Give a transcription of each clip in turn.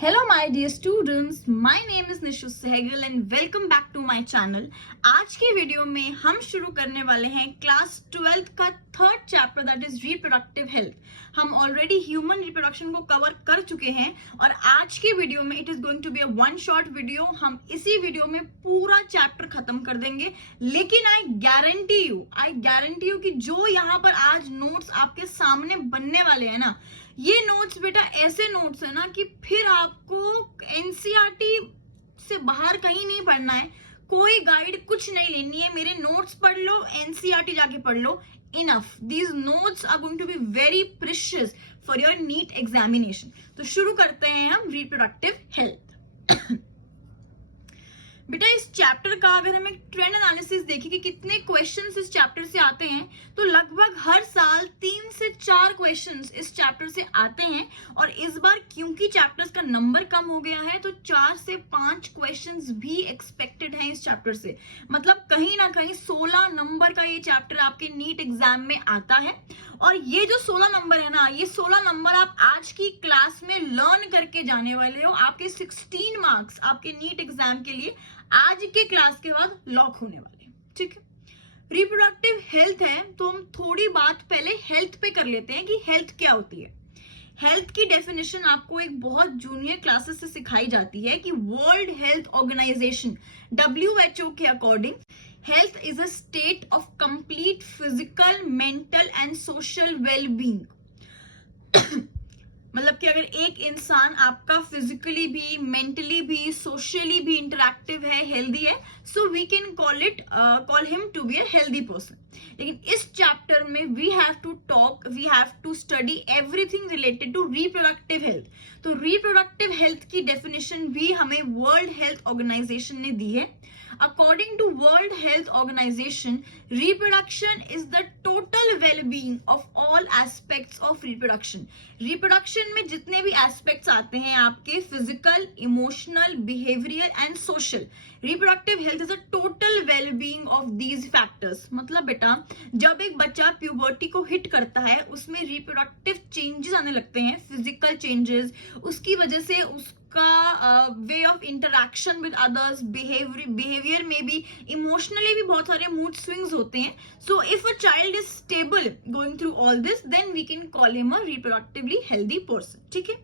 Hello my dear students, my name is Nishu Sehgal and welcome back to my channel. आज की video में हम शुरू करने वाले हैं क्लास 12th का third chapter that is reproductive health. हम ऑलरेडी ह्यूमन रिप्रोडक्शन को कवर कर चुके हैं और आज की वीडियो में it is going to be a one shot video. हम इसी वीडियो में पूरा चैप्टर खत्म कर देंगे, लेकिन आई गारंटी यू कि जो यहाँ पर आज नोट्स आपके सामने बनने वाले हैं ना, ये नोट्स बेटा ऐसे नोट्स है ना कि फिर आपको एनसीईआरटी से बाहर कहीं नहीं पढ़ना है, कोई गाइड कुछ नहीं लेनी है. मेरे नोट्स पढ़ लो, एनसीईआरटी जाके पढ़ लो, enough. These notes are going to be very precious for your NEET examination. तो शुरू करते हैं हम रिप्रोडक्टिव हेल्थ. बेटा इस चैप्टर का अगर हम एक ट्रेंड एनालिसिस देखें कि कितने क्वेश्चंस इस चैप्टर से आते हैं, तो लगभग हर साल 3 से 4 क्वेश्चंस इस चैप्टर से आते हैं. और इस बार क्योंकि चैप्टर्स का नंबर कम हो गया है तो 4 से 5 क्वेश्चंस भी एक्सपेक्टेड हैं इस चैप्टर से. मतलब कहीं ना कहीं 16 नंबर का ये चैप्टर आपके नीट एग्जाम में आता है. और ये जो 16 नंबर है ना, ये 16 नंबर आप आज की क्लास में लर्न करके जाने वाले हो. आपके 16 मार्क्स आपके नीट एग्जाम के लिए आज के क्लास के बाद लॉक होने वाले हैं. ठीक है, रिप्रोडक्टिव हेल्थ है तो हम थोड़ी बात पहले हेल्थ पे कर लेते हैं कि हेल्थ क्या होती है. हेल्थ की डेफिनेशन आपको एक बहुत जूनियर क्लासेस से सिखाई जाती है कि वर्ल्ड हेल्थ ऑर्गेनाइजेशन WHO के according health is a state of complete physical, mental and social wellbeing. मतलब कि अगर एक इंसान आपका फिजिकली भी, मेंटली भी, सोशली भी इंटरैक्टिव है, हेल्दी है, so we can call him to be a healthy person. लेकिन इस चैप्टर में we have to study everything related to reproductive health. तो रिप्रोडक्टिव हेल्थ की डेफिनेशन भी हमें वर्ल्ड हेल्थ ऑर्गेनाइजेशन ने दी है. According to World Health Organization, reproduction is the total well-being of all aspects of reproduction. Reproduction में जितने भी aspects आते हैं आपके physical, emotional, behavioral and social. Reproductive health is the total well-being of these factors. मतलब बेटा जब एक बच्चा puberty को hit करता है, उसमें reproductive changes आने लगते हैं, physical changes. उसकी वजह से का way of interaction with others, behaviour में भी, इमोशनली भी बहुत सारे मूड स्विंग्स होते हैं. So if a child is stable going through all this, then we can call him a reproductively healthy person. ठीक है.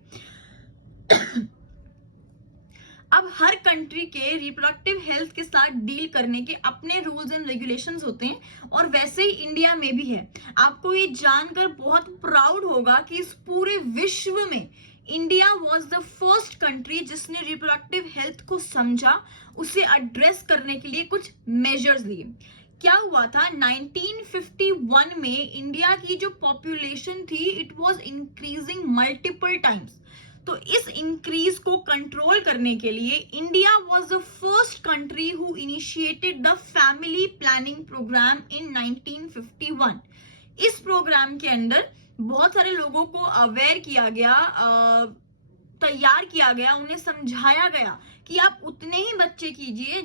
अब हर कंट्री के रिप्रोडक्टिव हेल्थ के साथ डील करने के अपने रूल्स एंड रेगुलेशंस होते हैं, और वैसे ही इंडिया में भी है. आपको ये जानकर बहुत प्राउड होगा कि इस पूरे विश्व में India was the first country जिसने रिप्रोडक्टिव हेल्थ को समझा, उसे एड्रेस करने के लिए कुछ मेजर्स लिए. क्या हुआ था, 1951 में इंडिया की जो पॉपुलेशन थी it was increasing multiple times. तो इस इंक्रीज को कंट्रोल करने के लिए India was the first country who initiated the family planning programme in 1951. इस प्रोग्राम के अंदर बहुत सारे लोगों को अवेयर किया गया, तैयार किया गया, उन्हें समझाया गया कि आप उतने ही बच्चे कीजिए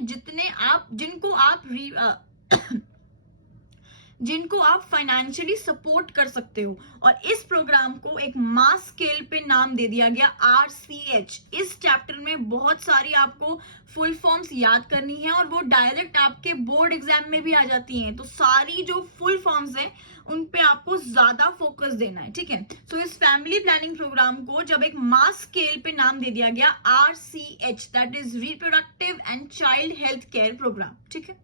जिनको आप फाइनेंशियली सपोर्ट कर सकते हो. और इस प्रोग्राम को एक मास स्केल पे नाम दे दिया गया RCH. इस चैप्टर में बहुत सारी आपको फुल फॉर्म्स याद करनी है और वो डायरेक्ट आपके बोर्ड एग्जाम में भी आ जाती हैं. तो सारी जो फुल फॉर्म्स हैं उन पे आपको ज्यादा फोकस देना है. ठीक है. सो इस फैमिली प्लानिंग प्रोग्राम को जब एक मास स्केल पे नाम दे दिया गया RCH, that is reproductive and child health care programme. ठीक है.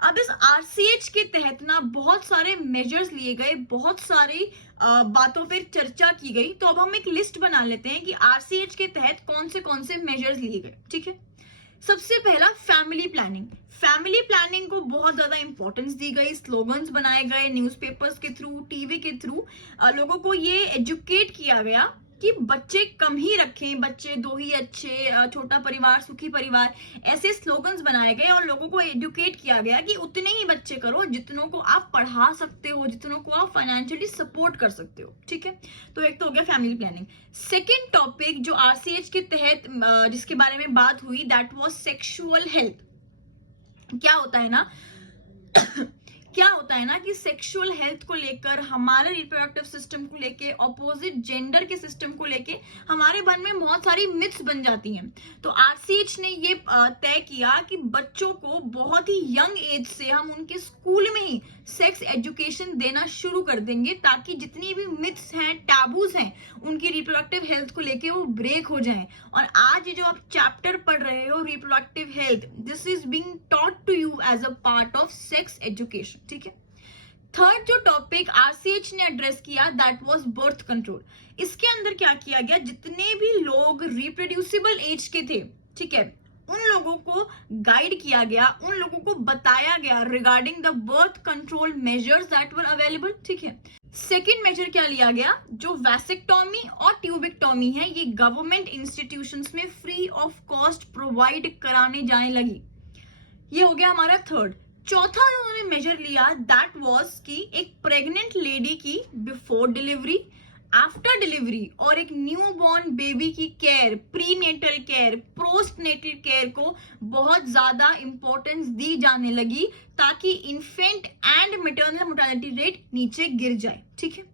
अब इस RCH के तहत ना बहुत सारे मेजर्स लिए गए, बहुत सारी बातों पर चर्चा की गई. तो अब हम एक लिस्ट बना लेते हैं कि RCH के तहत कौन से मेजर्स लिए गए. ठीक है. सबसे पहला फैमिली प्लानिंग. फैमिली प्लानिंग को बहुत ज्यादा इंपॉर्टेंस दी गई, स्लोगन्स बनाए गए, न्यूज़पेपर्स के थ्रू, टीवी के थ्रू लोगों को ये एजुकेट किया गया कि बच्चे कम ही रखें, बच्चे 2 ही अच्छे, छोटा परिवार सुखी परिवार, ऐसे स्लोगन्स बनाए गए और लोगों को एजुकेट किया गया कि उतने ही बच्चे करो जितनों को आप पढ़ा सकते हो, जितनों को आप फाइनेंशियली सपोर्ट कर सकते हो. ठीक है. तो एक तो हो गया फैमिली प्लानिंग. सेकेंड टॉपिक जो RCH के तहत जिसके बारे में बात हुई, दैट वाज सेक्सुअल हेल्थ. क्या होता है ना क्या होता है ना कि सेक्सुअल हेल्थ को लेकर, हमारे रिप्रोडक्टिव सिस्टम को लेके, ऑपोजिट जेंडर के सिस्टम को लेके हमारे मन में बहुत सारी मिथ्स बन जाती हैं। तो आरसीएच ने ये तय किया कि बच्चों को बहुत ही यंग एज से हम उनके स्कूल में ही सेक्स एजुकेशन देना शुरू कर देंगे, ताकि जितनी भी मिथ्स हैं, टैबूज हैं उनकी रिप्रोडक्टिव हेल्थ को लेके वो ब्रेक हो जाएं। और आज ये जो आप चैप्टर पढ़ रहे हो reproductive health, this is being taught to you as a part of sex education, ठीक है। थर्ड जो टॉपिक आरसीएच ने एड्रेस किया दैट वाज बर्थ कंट्रोल। इसके अंदर क्या किया गया, जितने भी लोग रिप्रोड्यूसिबल एज के थे, ठीक है, उन लोगों को गाइड किया गया, उन लोगों को बताया गया regarding the birth control measures that were available, ठीक है। सेकेंड मेजर क्या लिया गया, जो वैसेक्टोमी और ट्यूबिक्टोमी है ये गवर्नमेंट इंस्टीट्यूशंस में फ्री ऑफ कॉस्ट प्रोवाइड कराने जाने लगी। ये हो गया हमारा थर्ड। चौथा उन्होंने मेजर लिया दैट वाज कि एक प्रेग्नेंट लेडी की बिफोर डिलीवरी, आफ्टर डिलीवरी और एक न्यू बॉर्न बेबी की care, prenatal care, postnatal care को बहुत ज्यादा इंपॉर्टेंस दी जाने लगी, ताकि infant and maternal mortality rate नीचे गिर जाए, ठीक है।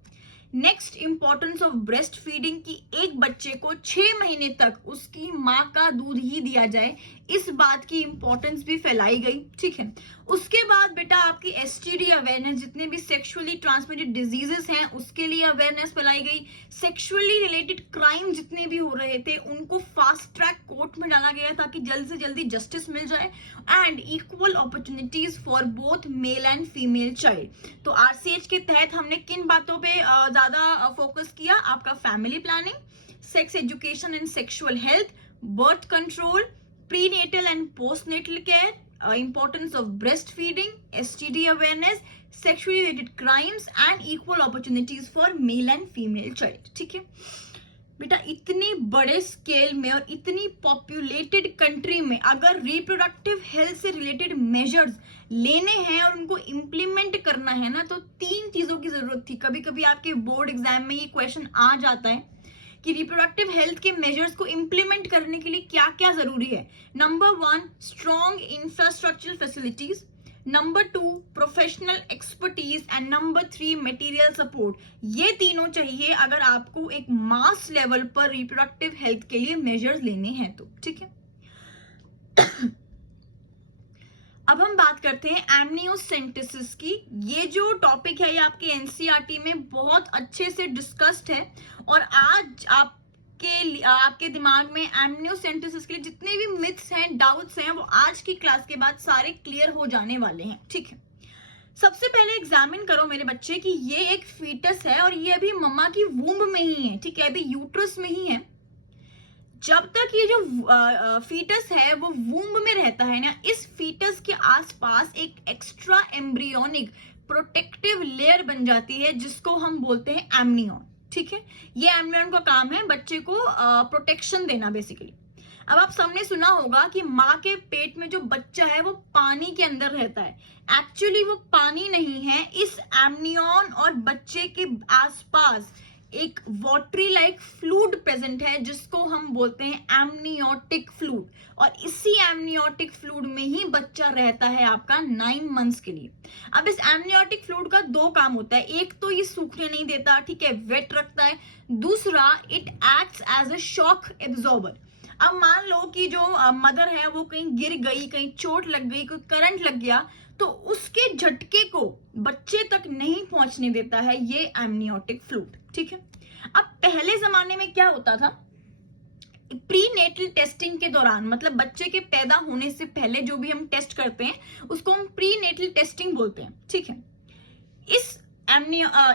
Next importance of breast feeding की एक बच्चे को 6 महीने तक उसकी माँ का दूध ही दिया जाए, इस बात की इंपॉर्टेंस भी फैलाई गई, ठीक है। उसके बाद बेटा आपकी एसटीडी अवेयरनेस, जितने भी सेक्सुअली ट्रांसमिटेड डिजीजेस हैं उसके लिए अवेयरनेस फैलाई गई। सेक्सुअली रिलेटेड क्राइम जितने भी हो रहे थे उनको फास्ट ट्रैक कोर्ट में डाला गया, ताकि जल्द से जल्दी जस्टिस मिल जाए। And equal opportunities for both male and female child. तो आरसीएच के तहत हमने किन बातों पे ज्यादा फोकस किया, आपका family planning, sex education and sexual health, birth control, prenatal and postnatal care, importance of breastfeeding, STD awareness, sexually related crimes and equal opportunities for male and female child, ठीक है बेटा। इतनी बड़े स्केल में और इतनी पॉपुलेटेड कंट्री में अगर रिप्रोडक्टिव हेल्थ से रिलेटेड मेजर्स लेने हैं और उनको इम्प्लीमेंट करना है ना, तो 3 चीजों की जरूरत थी। कभी कभी आपके बोर्ड एग्जाम में ये क्वेश्चन आ जाता है कि रिप्रोडक्टिव हेल्थ के मेजर्स को इंप्लीमेंट करने के लिए क्या क्या जरूरी है। Number 1 strong infrastructural facilities, number 2 professional expertise and number 3 material support. ये तीनों चाहिए अगर आपको एक मास लेवल पर रिप्रोडक्टिव हेल्थ के लिए मेजर्स लेने हैं तो, ठीक है। अब हम बात करते हैं एमनियोसेंटेसिस की। ये जो टॉपिक है ये आपके एनसीईआरटी में बहुत अच्छे से डिस्कस्ड है, और आज आपके दिमाग में एमनियोसेंटेसिस के लिए जितने भी मिथ्स हैं, डाउट्स हैं, वो आज की क्लास के बाद सारे क्लियर हो जाने वाले हैं, ठीक है। सबसे पहले एग्जामिन करो मेरे बच्चे कि ये एक फीटस है और ये अभी मम्मा की वूम्ब में ही है, ठीक है, अभी यूट्रस में ही है। जब तक ये जो फीटस है वो वूम्ब में रहता है ना, इस फीटस के आसपास एक एक्स्ट्रा एम्ब्रियोनिक प्रोटेक्टिव लेयर बन जाती है जिसको हम बोलते हैं एमनियन, ठीक है। ये एमनियन का काम है बच्चे को प्रोटेक्शन देना बेसिकली। अब आप सबने सुना होगा कि माँ के पेट में जो बच्चा है वो पानी के अंदर रहता है। एक्चुअली वो पानी नहीं है, इस एमनियन और बच्चे के आसपास एक वाटरी लाइक फ्लूइड प्रेजेंट है जिसको हम बोलते हैं एमनियोटिक फ्लूइड, और इसी एमनियोटिक फ्लूइड में ही बच्चा रहता है आपका 9 मंथ्स के लिए। अब इस एमनियोटिक फ्लूइड का 2 काम होता है, एक तो ये सूखने नहीं देता, ठीक है, वेट रखता है, दूसरा it acts as a shock absorber. अब मान लो कि जो मदर है वो कहीं गिर गई, कहीं चोट लग गई, कोई करंट लग गया, तो उसके झटके को बच्चे तक नहीं पहुंचने देता है ये एमनियोटिक फ्लूइड, ठीक है। अब पहले जमाने में क्या होता था, प्रीनेटल टेस्टिंग के दौरान, मतलब बच्चे के पैदा होने से पहले जो भी हम टेस्ट करते हैं उसको हम प्रीनेटल टेस्टिंग बोलते हैं, ठीक है।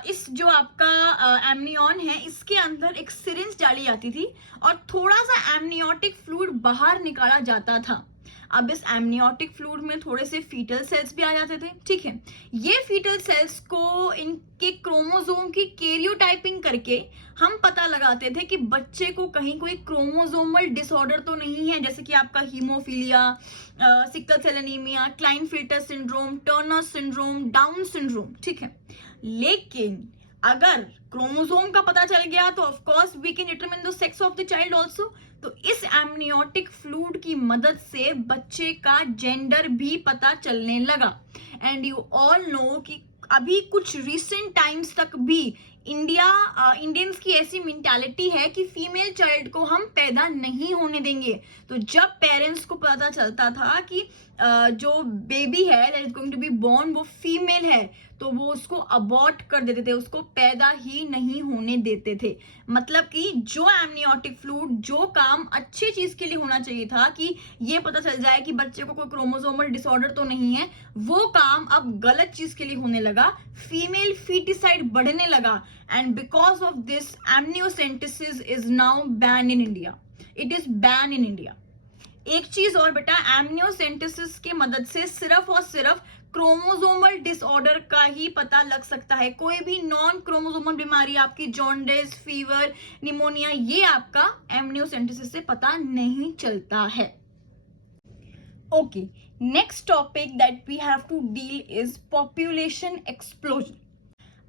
इस जो आपका एमनियन है इसके अंदर एक सिरिंज डाली जाती थी और थोड़ा सा एमनियोटिक फ्लूइड बाहर निकाला जाता था। अब इस एमनियोटिक फ्लूइड में थोड़े से फीटल सेल्स भी आ जाते थे, ठीक है। ये फीटल सेल्स को इनके क्रोमोसोम की कैरियोटाइपिंग करके हम पता लगाते थे कि बच्चे को कहीं कोई क्रोमोसोमल डिसऑर्डर तो नहीं है, जैसे कि आपका haemophilia, sickle cell anaemia, Klinefelter syndrome, Turner syndrome, Down syndrome, ठीक है। लेकिन अगर क्रोमोसोम का पता चल गया तो of course we can determine the sex of the child also. तो इस एमनियोटिक फ्लूइड की मदद से बच्चे का जेंडर भी पता चलने लगा। एंड यू ऑल नो कि अभी कुछ रिसेंट टाइम्स तक भी इंडियंस की ऐसी मेंटालिटी है कि फीमेल चाइल्ड को हम पैदा नहीं होने देंगे। तो जब पेरेंट्स को पता चलता था कि जो बेबी है that is going to be born वो फीमेल है, तो वो उसको अबॉर्ट कर देते थे, उसको पैदा ही नहीं होने देते थे। मतलब कि जो एमनियोटिक फ्लूइड, जो काम अच्छी चीज के लिए होना चाहिए था कि ये पता चल जाए कि बच्चे को कोई क्रोमोसोमल डिसऑर्डर तो नहीं है, वो काम अब गलत चीज के लिए होने लगा, फीमेल फीटिसाइड बढ़ने लगा। And because of this amniocentesis is now ban in India. It is ban in India. एक चीज और बेटा, एमनियोसेंटेसिस की मदद से सिर्फ और सिर्फ क्रोमोसोमल डिसऑर्डर का ही पता लग सकता है। कोई भी नॉन क्रोमोसोमल बीमारी, आपकी जॉन्डिस, फीवर, निमोनिया, ये आपका एमनियोसेंटेसिस से पता नहीं चलता है। Okay, next topic that we have to deal is population explosion.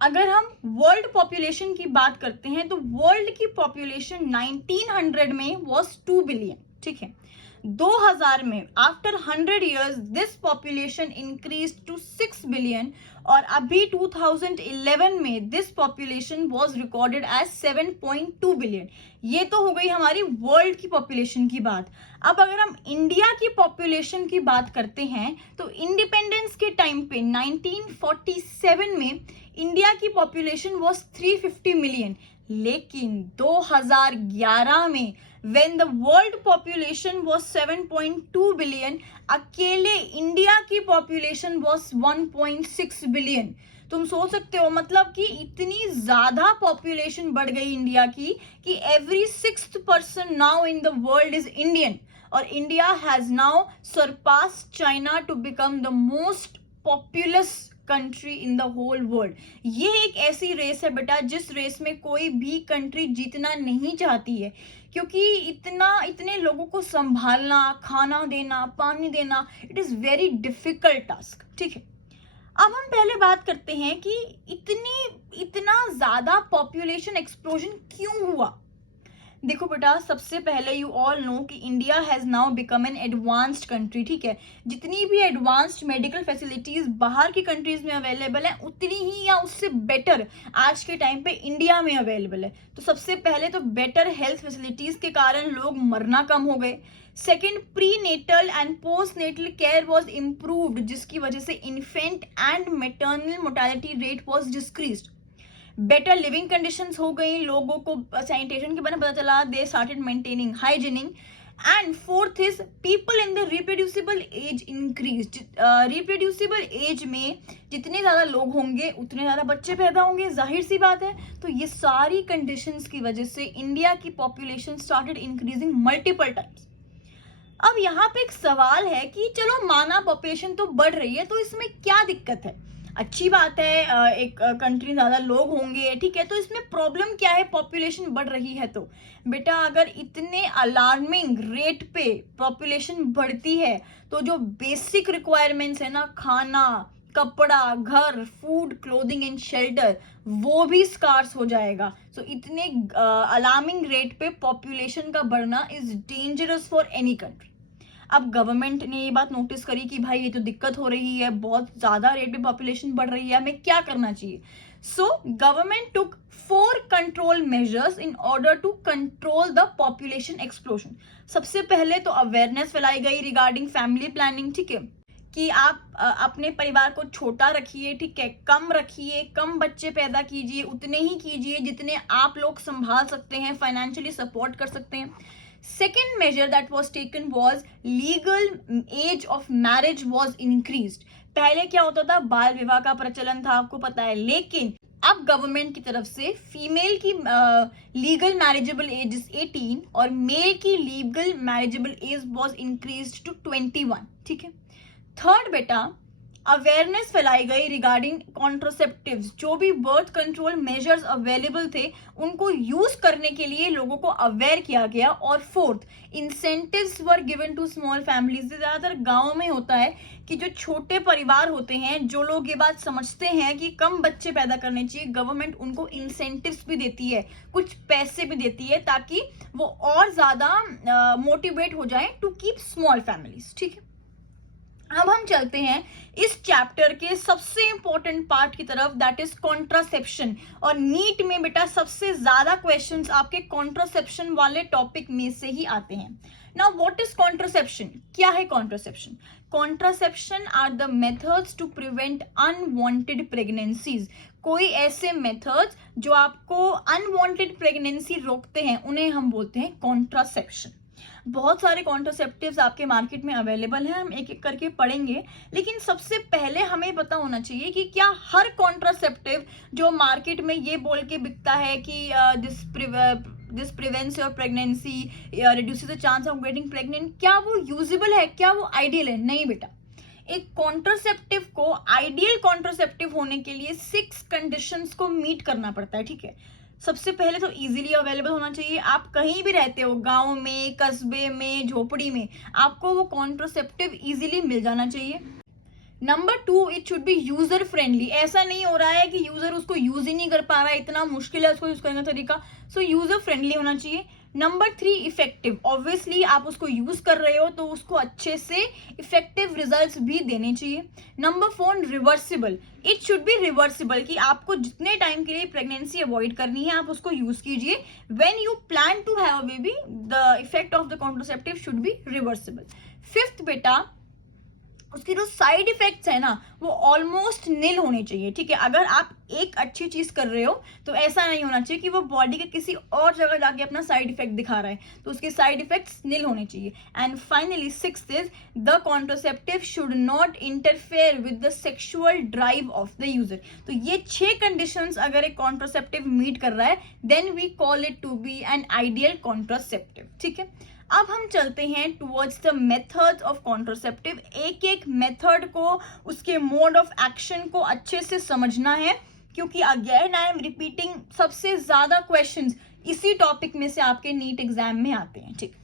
अगर हम वर्ल्ड पॉपुलेशन की बात करते हैं तो वर्ल्ड की पॉपुलेशन 1900 में वाज 2 बिलियन, ठीक है। 2000 में after 100 years this population increase to 6 billion और अभी 2011 में this population was recorded as 7.2 billion. ये तो हो गई हमारी वर्ल्ड की पॉपुलेशन की बात। अब अगर हम इंडिया की पॉपुलेशन की बात करते हैं तो इंडिपेंडेंस के टाइम पे 1947 में इंडिया की पॉपुलेशन वाज 350 मिलियन, लेकिन 2011 में when the world population was 7.2 billion, अकेले इंडिया की पॉपुलेशन was 1.6 बिलियन। तुम सोच सकते हो, मतलब कि इतनी ज्यादा पॉपुलेशन बढ़ गई इंडिया की कि every 6th person now in the world is Indian, और India has now surpassed China to become the most populous country in the whole world. ये एक ऐसी रेस है बेटा जिस रेस में कोई भी कंट्री जीतना नहीं चाहती है, क्योंकि इतने लोगों को संभालना, खाना देना, पानी देना, it is very difficult task, ठीक है। अब हम पहले बात करते हैं कि इतना ज्यादा पॉपुलेशन एक्सप्लोजन क्यों हुआ। देखो बेटा, सबसे पहले यू ऑल नो कि India has now become an advanced country, ठीक है। जितनी भी एडवांस्ड मेडिकल फैसिलिटीज बाहर की कंट्रीज में अवेलेबल है, उतनी ही या उससे बेटर आज के टाइम पे इंडिया में अवेलेबल है। तो सबसे पहले तो बेटर हेल्थ फैसिलिटीज के कारण लोग मरना कम हो गए। Second, prenatal and postnatal care was improved, जिसकी वजह से infant and maternal mortality rate was decreased. Better living conditions हो गई, लोगों को सैनिटेशन के बारे में पता चला, they started maintaining hygiene. And fourth is people in the reproducible age increase. Reproducible age में जितने ज्यादा लोग होंगे उतने ज्यादा बच्चे पैदा होंगे, जाहिर सी बात है। तो ये सारी कंडीशंस की वजह से इंडिया की population started increasing multiple times. अब यहाँ पे एक सवाल है कि चलो माना पॉपुलेशन तो बढ़ रही है, तो इसमें क्या दिक्कत है? अच्छी बात है, एक कंट्री ज्यादा लोग होंगे, ठीक है, तो इसमें प्रॉब्लम क्या है? पॉपुलेशन बढ़ रही है तो बेटा अगर इतने अलार्मिंग रेट पे पॉपुलेशन बढ़ती है तो जो बेसिक रिक्वायरमेंट्स है ना, खाना, कपड़ा, घर, फूड, क्लोथिंग एंड शेल्टर, वो भी स्कार्स हो जाएगा। सो इतने अलार्मिंग रेट पे पॉपुलेशन का बढ़ना is dangerous for any country. अब गवर्नमेंट ने ये बात नोटिस करी कि भाई ये तो दिक्कत हो रही है, बहुत ज्यादा रेट पे पॉपुलेशन बढ़ रही है, हमें क्या करना चाहिए। So government took 4 control measures in order to control the population explosion. सबसे पहले तो अवेयरनेस फैलाई गई रिगार्डिंग फैमिली प्लानिंग, ठीक है, कि आप अपने परिवार को छोटा रखिए, ठीक है, कम रखिए, कम बच्चे पैदा कीजिए, उतने ही कीजिए जितने आप लोग संभाल सकते हैं, फाइनेंशियली सपोर्ट कर सकते हैं। Second measure that was taken was legal age of marriage was increased. पहले क्या होता था, बाल विवाह का प्रचलन था, आपको पता है, लेकिन अब गवर्नमेंट की तरफ से फीमेल की लीगल मैरिजेबल एज इज 18 और मेल की legal marriageable age was increased to 21, ठीक है। थर्ड बेटा, अवेयरनेस फैलाई गई रिगार्डिंग कॉन्ट्रोसेप्टिव्स, जो भी बर्थ कंट्रोल मेजर्स अवेलेबल थे उनको यूज करने के लिए लोगों को अवेयर किया गया। और fourth, incentives were given to small families. ज्यादातर गाँव में होता है कि जो छोटे परिवार होते हैं, जो लोग ये बात समझते हैं कि कम बच्चे पैदा करने चाहिए, गवर्नमेंट उनको इंसेंटिव्स भी देती है, कुछ पैसे भी देती है, ताकि वो और ज्यादा मोटिवेट हो जाए टू कीप स्मॉल फैमिलीज। ठीक है, अब हम चलते हैं इस चैप्टर के सबसे इंपॉर्टेंट पार्ट की तरफ, दैट इज कॉन्ट्रासेप्शन। और नीट में बेटा सबसे ज्यादा क्वेश्चंस आपके कॉन्ट्रासेप्शन वाले टॉपिक में से ही आते हैं। Now what is contraception? क्या है contraception? Contraception are the methods to prevent unwanted pregnancies. कोई ऐसे मेथड्स जो आपको अनवांटेड प्रेगनेंसी रोकते हैं, उन्हें हम बोलते हैं कॉन्ट्रासेप्शन। बहुत सारे कॉन्ट्रासेप्टिव्स आपके मार्केट में अवेलेबल हैं, हम एक एक करके पढ़ेंगे। लेकिन सबसे पहले हमें पता होना चाहिए कि क्या हर कॉन्ट्रासेप्टिव जो मार्केट में ये बोल के बिकता है कि this prevents your pregnancy, reduces the chance of getting pregnant, क्या वो यूजेबल है, क्या वो आइडियल है? नहीं बेटा। एक कॉन्ट्रासेप्टिव को आइडियल कॉन्ट्रासेप्टिव होने के लिए 6 कंडीशंस को मीट करना पड़ता है। ठीक है, सबसे पहले तो इजीली अवेलेबल होना चाहिए। आप कहीं भी रहते हो, गांव में, कस्बे में, झोपड़ी में, आपको वो कॉन्ट्रासेप्टिव इजीली मिल जाना चाहिए। Number 2, it should be user friendly. ऐसा नहीं हो रहा है कि यूजर उसको यूज ही नहीं कर पा रहा है, इतना मुश्किल है उसको यूज करने का तरीका। सो यूजर फ्रेंडली होना चाहिए। Number 3, effective. ऑब्वियसली आप उसको यूज कर रहे हो तो उसको अच्छे से इफेक्टिव रिजल्ट्स भी देने चाहिए। Number 4, reversible. It should be reversible, कि आपको जितने टाइम के लिए प्रेगनेंसी अवॉइड करनी है आप उसको यूज कीजिए। When you plan to have a baby, the effect of the contraceptive should be reversible. 5th बेटा, उसके जो साइड इफेक्ट्स है ना वो ऑलमोस्ट निल होने चाहिए। ठीक है, अगर आप एक अच्छी चीज कर रहे हो तो ऐसा नहीं होना चाहिए कि वो बॉडी के किसी और जगह जाके अपना साइड इफेक्ट दिखा रहा है, तो उसके साइड इफेक्ट्स निल होने चाहिए। And finally 6th is the contraceptive should not interfere with the sexual drive of the user. तो ये 6 कंडीशंस अगर एक कॉन्ट्रासेप्टिव मीट कर रहा है, then we call it to be an ideal contraceptive. ठीक है, अब हम चलते हैं towards the methods of contraceptive. एक एक मेथड को, उसके मोड ऑफ एक्शन को अच्छे से समझना है, क्योंकि अगेन आई एम रिपीटिंग, सबसे ज्यादा क्वेश्चंस इसी टॉपिक में से आपके नीट एग्जाम में आते हैं। ठीक,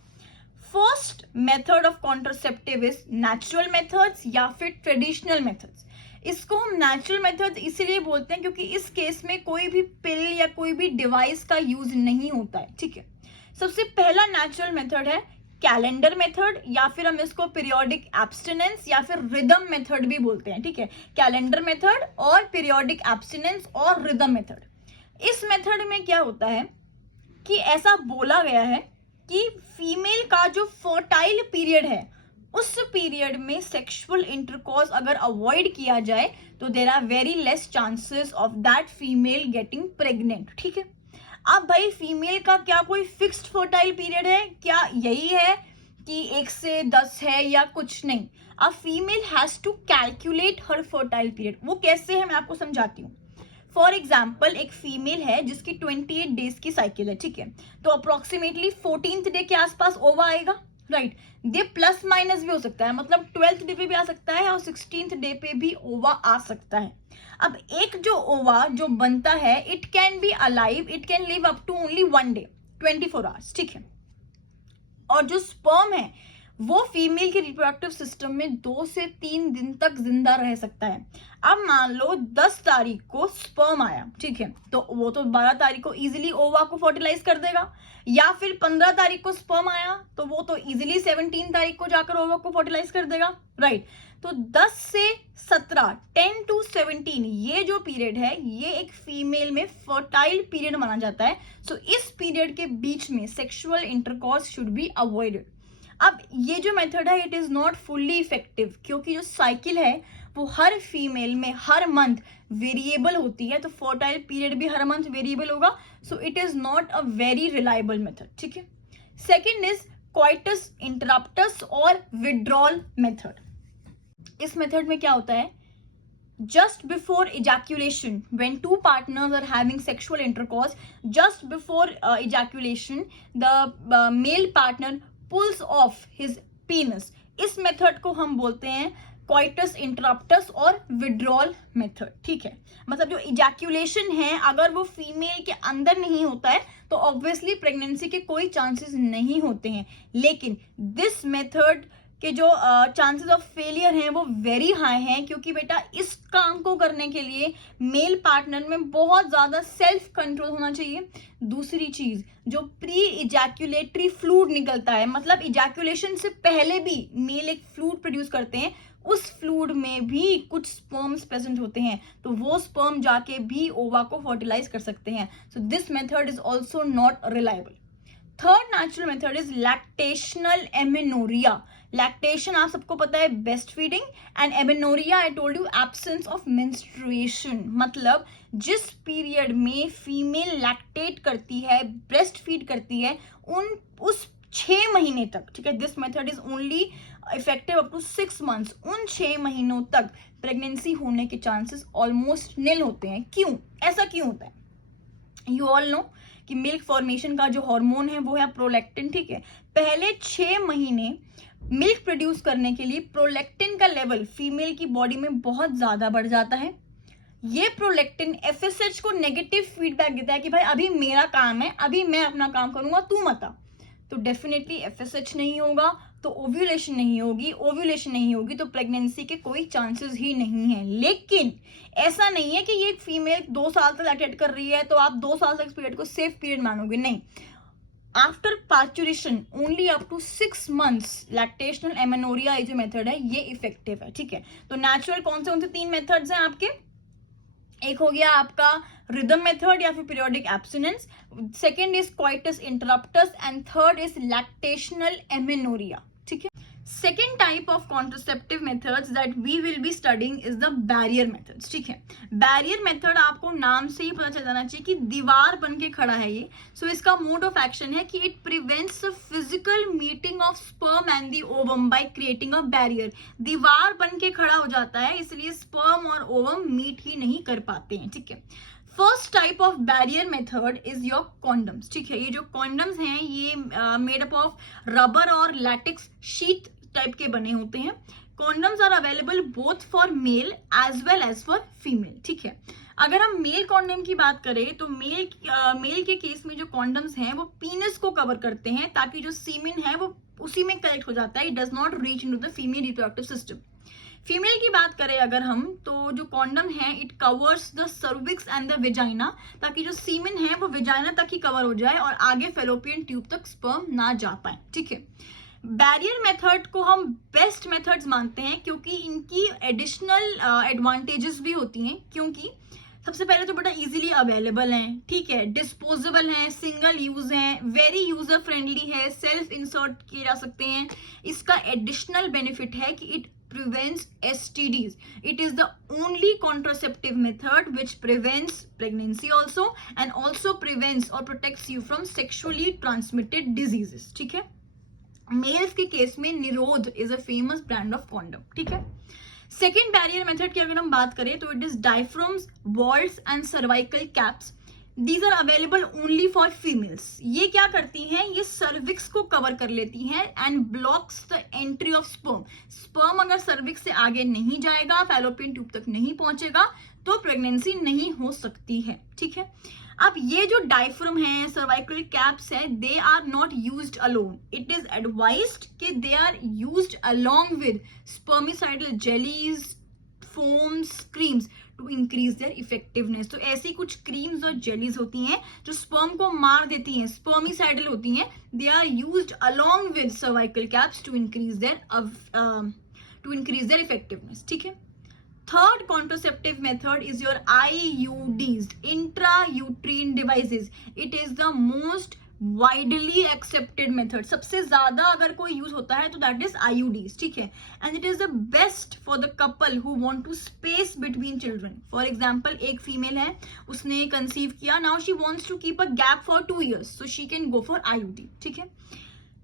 first method of contraceptive is natural methods या फिर ट्रेडिशनल मेथड्स। इसको हम नेचुरल मेथड इसीलिए बोलते हैं क्योंकि इस केस में कोई भी पिल या कोई भी डिवाइस का यूज नहीं होता है। ठीक है, सबसे पहला नेचुरल मेथड है कैलेंडर मेथड, या फिर हम इसको पीरियोडिक एब्स्टिनेंस या फिर रिदम मेथड भी बोलते हैं। ठीक है, कैलेंडर मेथड और पीरियोडिक एब्स्टिनेंस और रिदम मेथड। इस मेथड में क्या होता है कि ऐसा बोला गया है कि फीमेल का जो फर्टाइल पीरियड है, उस पीरियड में सेक्सुअल इंटरकोर्स अगर अवॉइड किया जाए तो there are very less chances of that female getting pregnant. ठीक है, अब भाई फीमेल का क्या कोई फिक्स्ड फर्टाइल पीरियड है? क्या यही है कि 1 से 10 है या कुछ नहीं? A female has to calculate her fertile period. वो कैसे है मैं आपको समझाती हूँ। फॉर एग्जाम्पल, एक फीमेल है जिसकी 28 डेज की साइकिल है। ठीक है, तो अप्रोक्सीमेटली 14th डे के आसपास ओवा आएगा, राइट। डे प्लस माइनस भी हो सकता है, मतलब 12th डे पे भी आ सकता है और 16th डे पे भी ओवा आ सकता है। अब एक जो ओवा जो बनता है, it can be alive, it can live up to only 1 day, 24 hours. ठीक है, और जो स्पर्म है वो फीमेल के रिप्रोडक्टिव सिस्टम में 2 से 3 दिन तक जिंदा रह सकता है। अब मान लो 10 तारीख को स्पर्म आया, ठीक है, तो वो तो 12 तारीख को इजीली ओवा को फर्टिलाइज कर देगा, या फिर 15 तारीख को स्पर्म आया तो वो तो इजीली 17 तारीख को जाकर ओवा को फर्टिलाइज कर देगा, राइट। तो 10 से 17, 10 to 17 ये जो पीरियड है ये एक फीमेल में फर्टाइल पीरियड माना जाता है। सो इस पीरियड के बीच में sexual intercourse should be avoided. अब ये जो मेथड है it is not fully effective, क्योंकि जो साइकिल है वो हर फीमेल में हर मंथ वेरिएबल होती है, तो फर्टाइल पीरियड भी हर मंथ वेरिएबल होगा। So it is not a very reliable method. ठीक है, सेकेंड इज कोइटस इंटरप्टस और विड्रॉल मेथड। इस मेथड में क्या होता है, just before ejaculation, when 2 partners are having sexual intercourse, just before ejaculation the male partner pulls off his penis। इस method को हम बोलते हैं कोइटस इंटरप्टस और विड्रॉल मेथड, ठीक है। मतलब जो इजैक्यूलेशन है अगर वो फीमेल के अंदर नहीं होता है तो ऑब्वियसली प्रेगनेंसी के कोई चांसेस नहीं होते हैं, लेकिन दिस मेथड के जो चांसेस ऑफ फेलियर हैं वो वेरी हाई हैं, क्योंकि बेटा इस काम को करने के लिए मेल पार्टनर में बहुत ज्यादा सेल्फ कंट्रोल होना चाहिए। दूसरी चीज, जो प्री इजैक्यूलेटरी फ्लूइड निकलता है, मतलब इजैक्यूलेशन से पहले भी मेल एक फ्लूइड प्रोड्यूस करते हैं, उस फ्लूइड में भी कुछ स्पर्म्स प्रेजेंट होते हैं, तो वो स्पर्म जाके भी ओवा को फर्टिलाइज कर सकते हैं। So this method is also not reliable. Third natural method is lactational amenorrhoea. Lactation आप सबको पता है breastfeeding, and amenorrhoea I told you absence of menstruation. मतलब जिस पीरियड में फीमेल लैक्टेट करती है, ब्रेस्ट फीड करती है, उस 6 महीने तक, ठीक है, this method is only effective up to 6 months, उन 6 महीनों तक प्रेगनेंसी होने के चांसेस ऑलमोस्ट निल होते हैं। क्यों, ऐसा क्यों होता है? यू ऑल नो कि मिल्क फॉर्मेशन का जो हार्मोन है वो है प्रोलैक्टिन, ठीक है। पहले 6 महीने मिल्क प्रोड्यूस करने के लिए प्रोलैक्टिन का लेवल फीमेल की बॉडी में बहुत ज्यादा बढ़ जाता है। ये प्रोलैक्टिन एफएसएच को नेगेटिव फीडबैक देता है कि भाई अभी मेरा काम है, अभी मैं अपना काम करूंगा, तू मत आ। तो डेफिनेटली एफएसएच नहीं होगा तो ओव्यूलेशन नहीं होगी, ओव्यूलेशन नहीं होगी तो प्रेगनेंसी के कोई चांसेस ही नहीं है। लेकिन ऐसा नहीं है कि ये फीमेल 2 साल तक लैक्टेट कर रही है तो आप 2 साल तक इस पीरियड को सेफ पीरियड मानोगे, नहीं। After parturition only up to 6 months lactational amenorrhoea ये जो मेथड है ये इफेक्टिव है, ठीक है। तो नेचुरल कौन से 3 मेथड्स हैं आपके? एक हो गया आपका रिदम मेथड या फिर periodic abstinence, second is coitus interruptus, and third is lactational amenorrhoea, ठीक है। Second type of contraceptive methods that we will be studying is the barrier methods, ठीक है। बैरियर मेथड आपको नाम से ही पता चल जाना चाहिए कि दीवार बन के खड़ा है ये। सो इसका मोड ऑफ एक्शन है कि it prevents physical meeting of sperm and the ovum by creating a barrier. दीवार बन के खड़ा हो जाता है, इसलिए स्पर्म और ओवम मीट ही नहीं कर पाते हैं, ठीक है। First type of barrier method is your condoms, ठीक है। ये जो कॉन्डम्स हैं ये मेड अप ऑफ रबर और लैटेक्स शीट टाइप के बने होते हैं। Condoms are available both for male as well as for female, ठीक है। अगर हम मेल कॉन्डम की बात करें तो मेल के केस में जो कॉन्डम्स हैं वो पीनस को कवर करते हैं ताकि जो सीमेन है वो उसी में कलेक्ट हो जाता है, it does not reach into the female reproductive system. Female की बात करें अगर हम, तो जो कॉन्डम है it covers the cervix and the vagina, ताकि जो सीमेन है वो वेजाइना तक ही कवर हो जाए और आगे फेलोपियन ट्यूब तक स्पर्म ना जा पाए, ठीक है। बैरियर मेथड को हम बेस्ट मेथड्स मानते हैं क्योंकि इनकी एडिशनल एडवांटेजेस भी होती हैं, क्योंकि सबसे पहले तो बड़ा इजीली अवेलेबल हैं, ठीक है, डिस्पोजेबल हैं, सिंगल यूज हैं, वेरी यूजर फ्रेंडली है, सेल्फ इंसर्ट किए जा सकते हैं। इसका एडिशनल बेनिफिट है कि it prevents STDs. It is the only contraceptive method which prevents pregnancy also and also prevents or protects you from sexually transmitted diseases, ठीक है। मेल्स के केस में निरोध is a famous brand of condom, ठीक है। Second barrier method की अगर हम बात करें तो it is diaphragms, vaults and cervical caps. These are available only for females. ये क्या करती हैं? ये सर्विक्स को कवर कर लेती हैं and blocks the entry of sperm. Sperm अगर सर्विक्स से आगे नहीं जाएगा, फैलोपियन ट्यूब तक नहीं पहुंचेगा, तो प्रेगनेंसी नहीं हो सकती है, ठीक है। अब ये जो डायफ्राम है, सर्वाइकल कैप्स है, they are not used alone. It is advised कि they are used along with spermicidal jellies, foams, creams to increase their effectiveness. तो ऐसी कुछ क्रीम्स और जेलीज होती हैं जो स्पर्म को मार देती हैं, स्पर्मिसाइडल होती हैं, they are used along with cervical caps to increase their effectiveness, ठीक है। Third contraceptive method is your IUDs, intrauterine devices. It is the most widely accepted method. सबसे ज्यादा अगर कोई यूज होता है तो दैट इज IUDs, ठीक है। And it is the best for the couple who want to space between children. For example एक फीमेल है, उसने कंसीव किया, now she wants to keep a gap for 2 years, so she can go for IUD, ठीक है।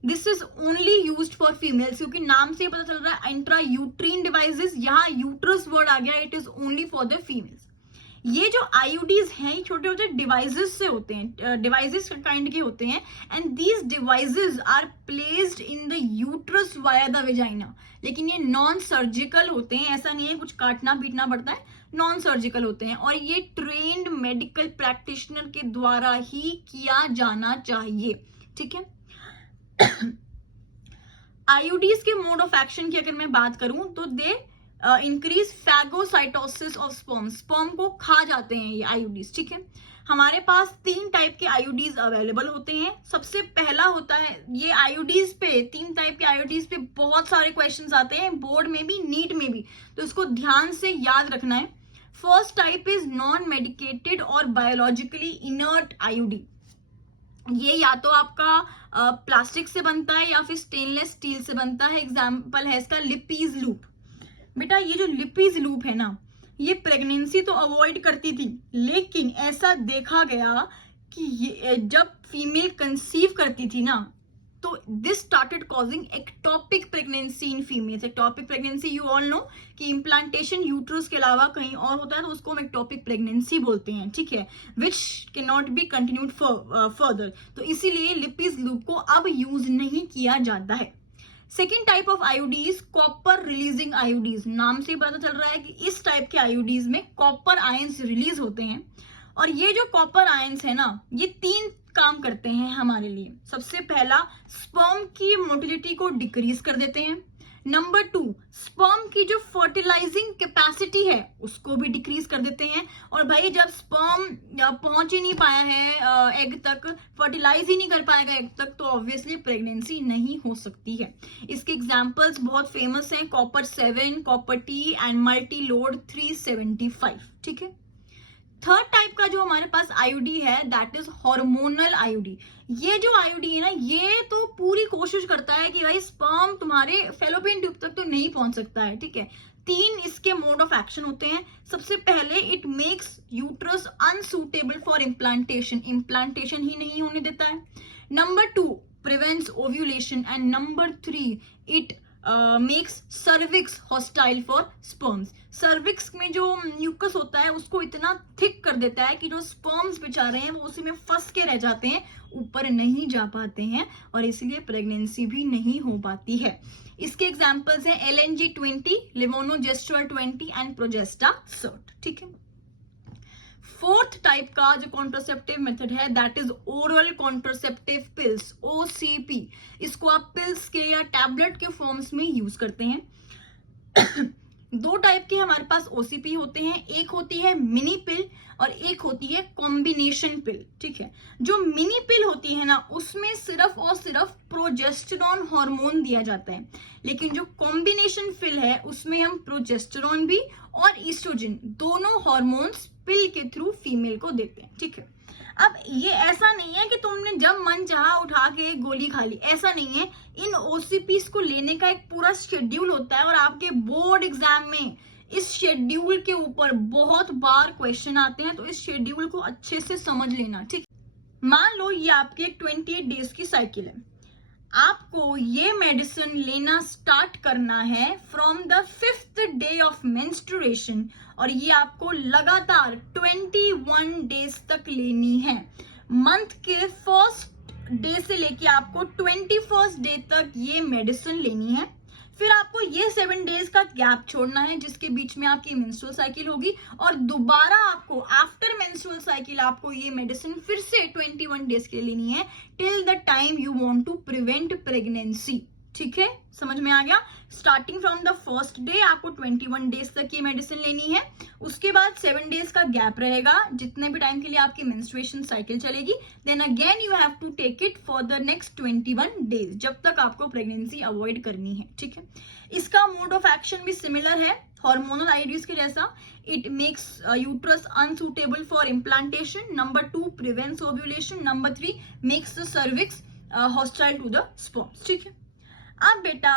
This is only used for females, क्योंकि नाम से पता चल रहा है इंट्रायूट्रीन डिवाइसेस, यहाँ यूट्रस वर्ड आ गया, it is only for the females. ये जो आईयूडीज हैं ये छोटे छोटे डिवाइसेस से होते हैं, डिवाइसेस काइंड के होते हैं, and these devices are placed in the uterus via the vagina. लेकिन ये नॉन सर्जिकल होते हैं, ऐसा नहीं है कुछ काटना पीटना पड़ता है, नॉन सर्जिकल होते हैं, और ये ट्रेन्ड मेडिकल प्रैक्टिशनर के द्वारा ही किया जाना चाहिए, ठीक है। आईयूडीज के मोड ऑफ एक्शन की अगर मैं बात करूं तो they increase phagocytosis of sperm, sperm को खा जाते हैं ये आईयूडीज, ठीक है। हमारे पास 3 टाइप के आईयूडीज अवेलेबल होते हैं। सबसे पहला होता है ये आईयूडीज पे, 3 टाइप के आईयूडीज पे बहुत सारे क्वेश्चंस आते हैं बोर्ड में भी, नीट में भी, तो इसको ध्यान से याद रखना है। First type is non medicated और बायोलॉजिकली इनर्ट आईयूडी। ये या तो आपका प्लास्टिक से बनता है या फिर स्टेनलेस स्टील से बनता है। एग्जाम्पल है इसका लिपीज लूप। बेटा ये जो लिपीज लूप है ना, ये प्रेगनेंसी तो अवॉइड करती थी, लेकिन ऐसा देखा गया कि ये जब फीमेल कंसीव करती थी ना, तो this started causing ectopic pregnancy in females. Ectopic pregnancy you all know कि इम्प्लांटेशन यूट्रस के अलावा कहीं और होता है, तो उसको हम एक्टोपिक प्रेगनेंसी बोलते हैं, ठीक है, which can not be continued further. तो इसीलिए लिपीज लूप को अब यूज नहीं किया जाता है। Second type of IUDs copper releasing IUDs. नाम से पता चल रहा है कि इस टाइप के आईयूडीज में कॉपर आयंस रिलीज होते हैं, और ये जो कॉपर आयंस है ना, ये 3 काम करते हैं हमारे लिए। सबसे पहला, स्पर्म की मोटिलिटी को डिक्रीज कर देते हैं। नंबर 2, स्पर्म की जो फर्टिलाइजिंग कैपेसिटी है उसको भी डिक्रीज कर देते हैं। और भाई जब स्पर्म पहुंच ही नहीं पाया है एग तक, फर्टिलाइज ही नहीं कर पाएगा एग तक, तो ऑब्वियसली प्रेगनेंसी नहीं हो सकती है। इसके एग्जांपल्स बहुत फेमस हैं, copper 7, copper T and multi load 375, ठीक है। थर्ड टाइप का जो हमारे पास आईयूडी है दैट इज हार्मोनल आईयूडी। ये जो आईयूडी है ना, ये तो पूरी कोशिश करता है कि भाई स्पर्म तुम्हारे फेलोपियन ट्यूब तक तो नहीं पहुंच सकता है, ठीक है। 3 इसके मोड ऑफ एक्शन होते हैं। सबसे पहले it makes uterus unsuitable for implantation, implantation ही नहीं होने देता है। Number 2, prevents ovulation, and number 3, it makes cervix hostile for sperms. Cervix में जो म्यूकस होता है उसको इतना थिक कर देता है कि जो स्पर्म्स बेचारे हैं वो उसी में फंस के रह जाते हैं, ऊपर नहीं जा पाते हैं, और इसलिए प्रेगनेंसी भी नहीं हो पाती है। इसके एग्जांपल्स हैं LNG-20, लिमोनोजेस्टर 20 एंड प्रोजेस्टा सर्ट, ठीक है। फोर्थ टाइप का जो कॉन्ट्रासेप्टिव मेथड है that is oral contraceptive pills, OCP। इसको आप पिल्स के या टैबलेट के फॉर्म्स में यूज करते हैं। 2 टाइप के हमारे पास OCP होते हैं, एक होती है मिनी पिल और एक होती है कॉम्बिनेशन पिल, ठीक है। जो मिनी पिल होती है ना, उसमें सिर्फ और सिर्फ प्रोजेस्टेरॉन हार्मोन दिया जाता है, लेकिन जो कॉम्बिनेशन पिल है उसमें हम प्रोजेस्टेरॉन भी और ईस्ट्रोजन दोनों हार्मोन्स पिल के थ्रू फीमेल को देते हैं, ठीक है। अब ये ऐसा नहीं है कि तुमने जब मन चाहा उठा के गोली खा ली, ऐसा नहीं है। इन OCPs को लेने का एक पूरा शेड्यूल होता है, और आपके बोर्ड एग्जाम में इस शेड्यूल के ऊपर बहुत बार क्वेश्चन आते हैं, तो इस शेड्यूल को अच्छे से समझ लेना, ठीक। मान लो ये आपकी एक 28 डेज की साइकिल है, आपको ये मेडिसिन लेना स्टार्ट करना है from the 5th day of menstruation, और ये आपको लगातार 21 डेज तक लेनी है। मंथ के फर्स्ट डे से लेके आपको 21st डे तक ये मेडिसिन लेनी है। फिर आपको ये 7 डेज का गैप छोड़ना है जिसके बीच में आपकी मेंस्ट्रुअल साइकिल होगी, और दोबारा आपको आफ्टर मेंस्ट्रुअल साइकिल आपको ये मेडिसिन फिर से 21 डेज के लिए लेनी है, till the time you want to prevent pregnancy, ठीक है। समझ में आ गया? Starting from the first day आपको 21 डेज तक ये मेडिसिन लेनी है, उसके बाद 7 डेज का गैप रहेगा जितने भी टाइम के लिए आपकी मेंस्ट्रुएशन साइकिल चलेगी, then again you have to take it for the next 21 days, जब तक आपको प्रेगनेंसी अवॉइड करनी है, ठीक है। इसका मोड ऑफ एक्शन भी सिमिलर है हार्मोनल आईयूडीज के जैसा। It makes uterus unsuitable for implantation, number 2 prevents ovulation, number 3 makes the cervix hostile to the sperms, ठीक है। अब बेटा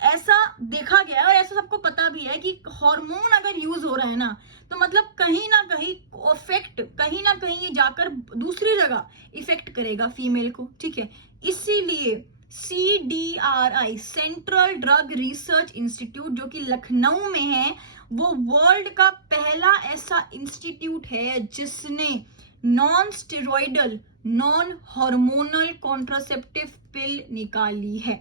ऐसा देखा गया और ऐसा सबको पता भी है कि हार्मोन अगर यूज हो रहा है ना, तो मतलब कहीं ना कहीं इफेक्ट, कहीं ना कहीं ये जाकर दूसरी जगह इफेक्ट करेगा फीमेल को, ठीक है। इसीलिए CDRI central drug research institute जो कि लखनऊ में है, वो वर्ल्ड का पहला ऐसा इंस्टीट्यूट है जिसने non steroidal non hormonal contraceptive पिल निकाली है।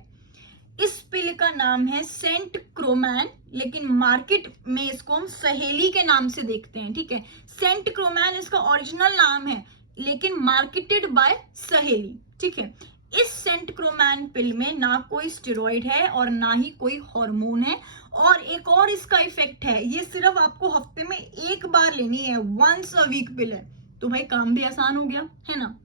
इस पिल का नाम है सेंट क्रोमैन, लेकिन मार्केट में इसको हम सहेली के नाम से देखते हैं, ठीक है। सेंट क्रोमैन इसका ओरिजिनल नाम है, लेकिन मार्केटेड बाय सहेली, ठीक है। इस सेंट क्रोमैन पिल में ना कोई स्टेरॉइड है और ना ही कोई हार्मोन है, और एक और इसका इफेक्ट है, ये सिर्फ आपको हफ्ते में एक बार लेनी है, वंस अ वीक पिल है, तो भाई काम भी आसान हो गया, है ना।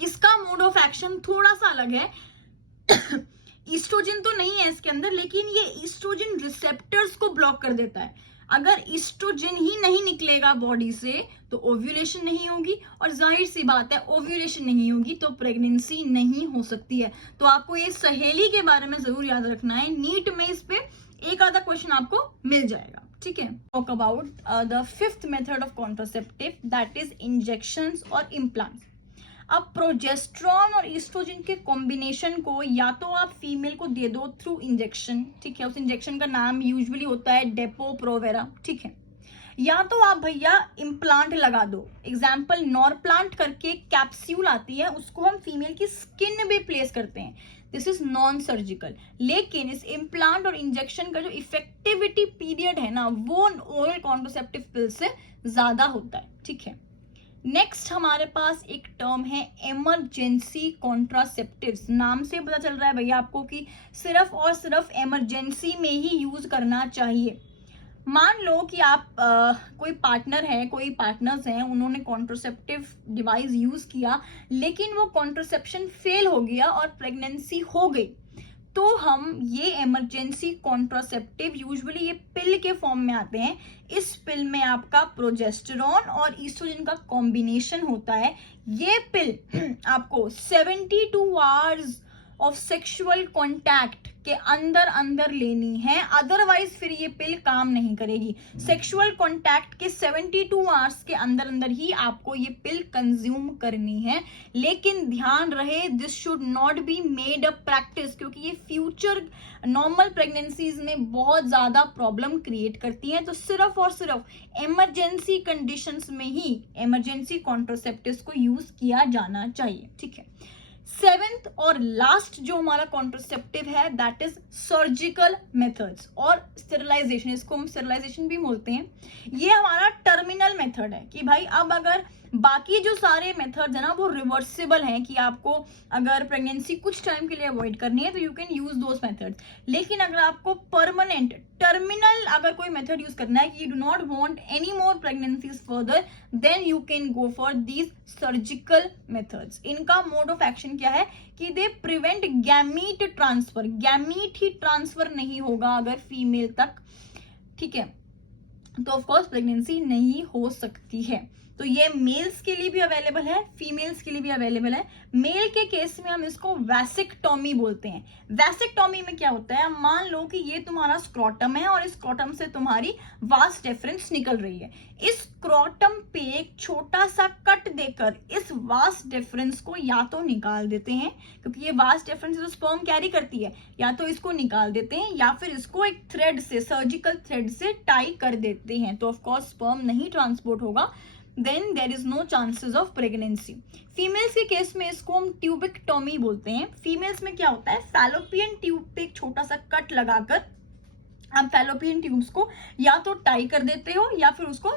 इसका मोड ऑफ एक्शन थोड़ा सा अलग है। ईस्ट्रोजन तो नहीं है इसके अंदर, लेकिन ये ईस्ट्रोजन रिसेप्टर्स को ब्लॉक कर देता है। अगर ईस्ट्रोजन ही नहीं निकलेगा बॉडी से तो ओव्यूलेशन नहीं होगी, और जाहिर सी बात है ओव्यूलेशन नहीं होगी तो प्रेगनेंसी नहीं हो सकती है। तो आपको ये सहेली के बारे में जरूर याद रखना है, नीट में इस पे एक आधा क्वेश्चन आपको मिल जाएगा, ठीक है। Talk about the fifth method of contraceptive, that is injections और इम्प्लांट्स। अब प्रोजेस्ट्रॉन और ईस्ट्रोजन के कॉम्बिनेशन को या तो आप फीमेल को दे दो थ्रू इंजेक्शन, ठीक है, उस इंजेक्शन का नाम यूजुअली होता है डेपो प्रोवेरा, ठीक है, या तो आप भैया इम्प्लांट लगा दो। एग्जाम्पल नॉरप्लांट करके कैप्सूल आती है, उसको हम फीमेल की स्किन में प्लेस करते हैं, दिस इज नॉन सर्जिकल। लेकिन इस इम्प्लांट और इंजेक्शन का जो इफेक्टिविटी पीरियड है ना, वो ओरल कॉन्ट्रासेप्टिव पिल से ज्यादा होता है, ठीक है। नेक्स्ट हमारे पास एक टर्म है इमरजेंसी कॉन्ट्रासेप्टिव्स। नाम से पता चल रहा है भैया आपको कि सिर्फ और सिर्फ इमरजेंसी में ही यूज करना चाहिए। मान लो कि आप कोई पार्टनर है, कोई पार्टनर्स हैं, उन्होंने कॉन्ट्रासेप्टिव डिवाइस यूज किया, लेकिन वो कॉन्ट्रासेप्शन फेल हो गया और प्रेगनेंसी हो गई, तो हम ये इमरजेंसी कॉन्ट्रासेप्टिव यूजुअली ये पिल के फॉर्म में आते हैं। इस पिल में आपका प्रोजेस्टेरॉन और ईस्ट्रोजन का कॉम्बिनेशन होता है। ये पिल आपको 72 आवर्स ऑफ सेक्सुअल कॉन्टैक्ट के अंदर लेनी है, अदरवाइज फिर ये पिल काम नहीं करेगी। सेक्सुअल कॉन्टैक्ट के 72 आवर्स के अंदर ही आपको ये पिल कंज्यूम करनी है। लेकिन ध्यान रहे, this should not be made a practice, क्योंकि ये फ्यूचर नॉर्मल प्रेगनेंसीज में बहुत ज्यादा प्रॉब्लम क्रिएट करती है। तो सिर्फ और सिर्फ इमरजेंसी कंडीशंस में ही इमरजेंसी कॉन्ट्रासेप्टिव्स को यूज किया जाना चाहिए, ठीक है। सेवेंथ और लास्ट जो हमारा कॉन्ट्रासेप्टिव है दैट इज सर्जिकल मेथड्स और स्टेरिलाइजेशन, इसको हम स्टेरिलाइजेशन भी बोलते हैं। ये हमारा टर्मिनल मेथड है कि भाई अब अगर बाकी जो सारे मेथड्स है ना वो रिवर्सिबल हैं, कि आपको अगर प्रेगनेंसी कुछ टाइम के लिए अवॉइड करनी है तो you can use those methods. लेकिन अगर आपको परमानेंट टर्मिनल अगर कोई मेथड यूज करना है कि you do not want any more pregnancies further, then you can go for these surgical methods. इनका मोड ऑफ एक्शन क्या है कि they prevent gamete transfer, gamete ही ट्रांसफर नहीं होगा अगर फीमेल तक, ठीक है, तो ऑफकोर्स प्रेगनेंसी नहीं हो सकती है। तो ये मेल्स के लिए भी अवेलेबल है, फीमेल्स के लिए भी अवेलेबल है। मेल के केस में हम इसको वैसेक्टोमी बोलते हैं। वैसेक्टोमी में क्या होता है, मान लो कि ये तुम्हारा स्क्रोटम है और इस स्क्रोटम से तुम्हारी वास डिफरेंस निकल रही है। इस स्क्रोटम पे एक छोटा सा कट देकर इस वास डिफरेंस को या तो निकाल देते हैं, क्योंकि ये वास डिफरेंस जो स्पर्म कैरी करती है, या तो इसको निकाल देते हैं या फिर इसको एक थ्रेड से, सर्जिकल थ्रेड से टाई कर देते हैं। तो ऑफकोर्स स्पर्म नहीं ट्रांसपोर्ट होगा, then there is no chances of pregnancy। Females के केस में इसको हम ट्यूबिक्टोमी बोलते हैं। फीमेल्स में क्या होता है, फैलोपियन ट्यूब पे एक छोटा सा कट लगाकर आप फैलोपियन ट्यूब्स को या तो टाई कर देते हो या फिर उसको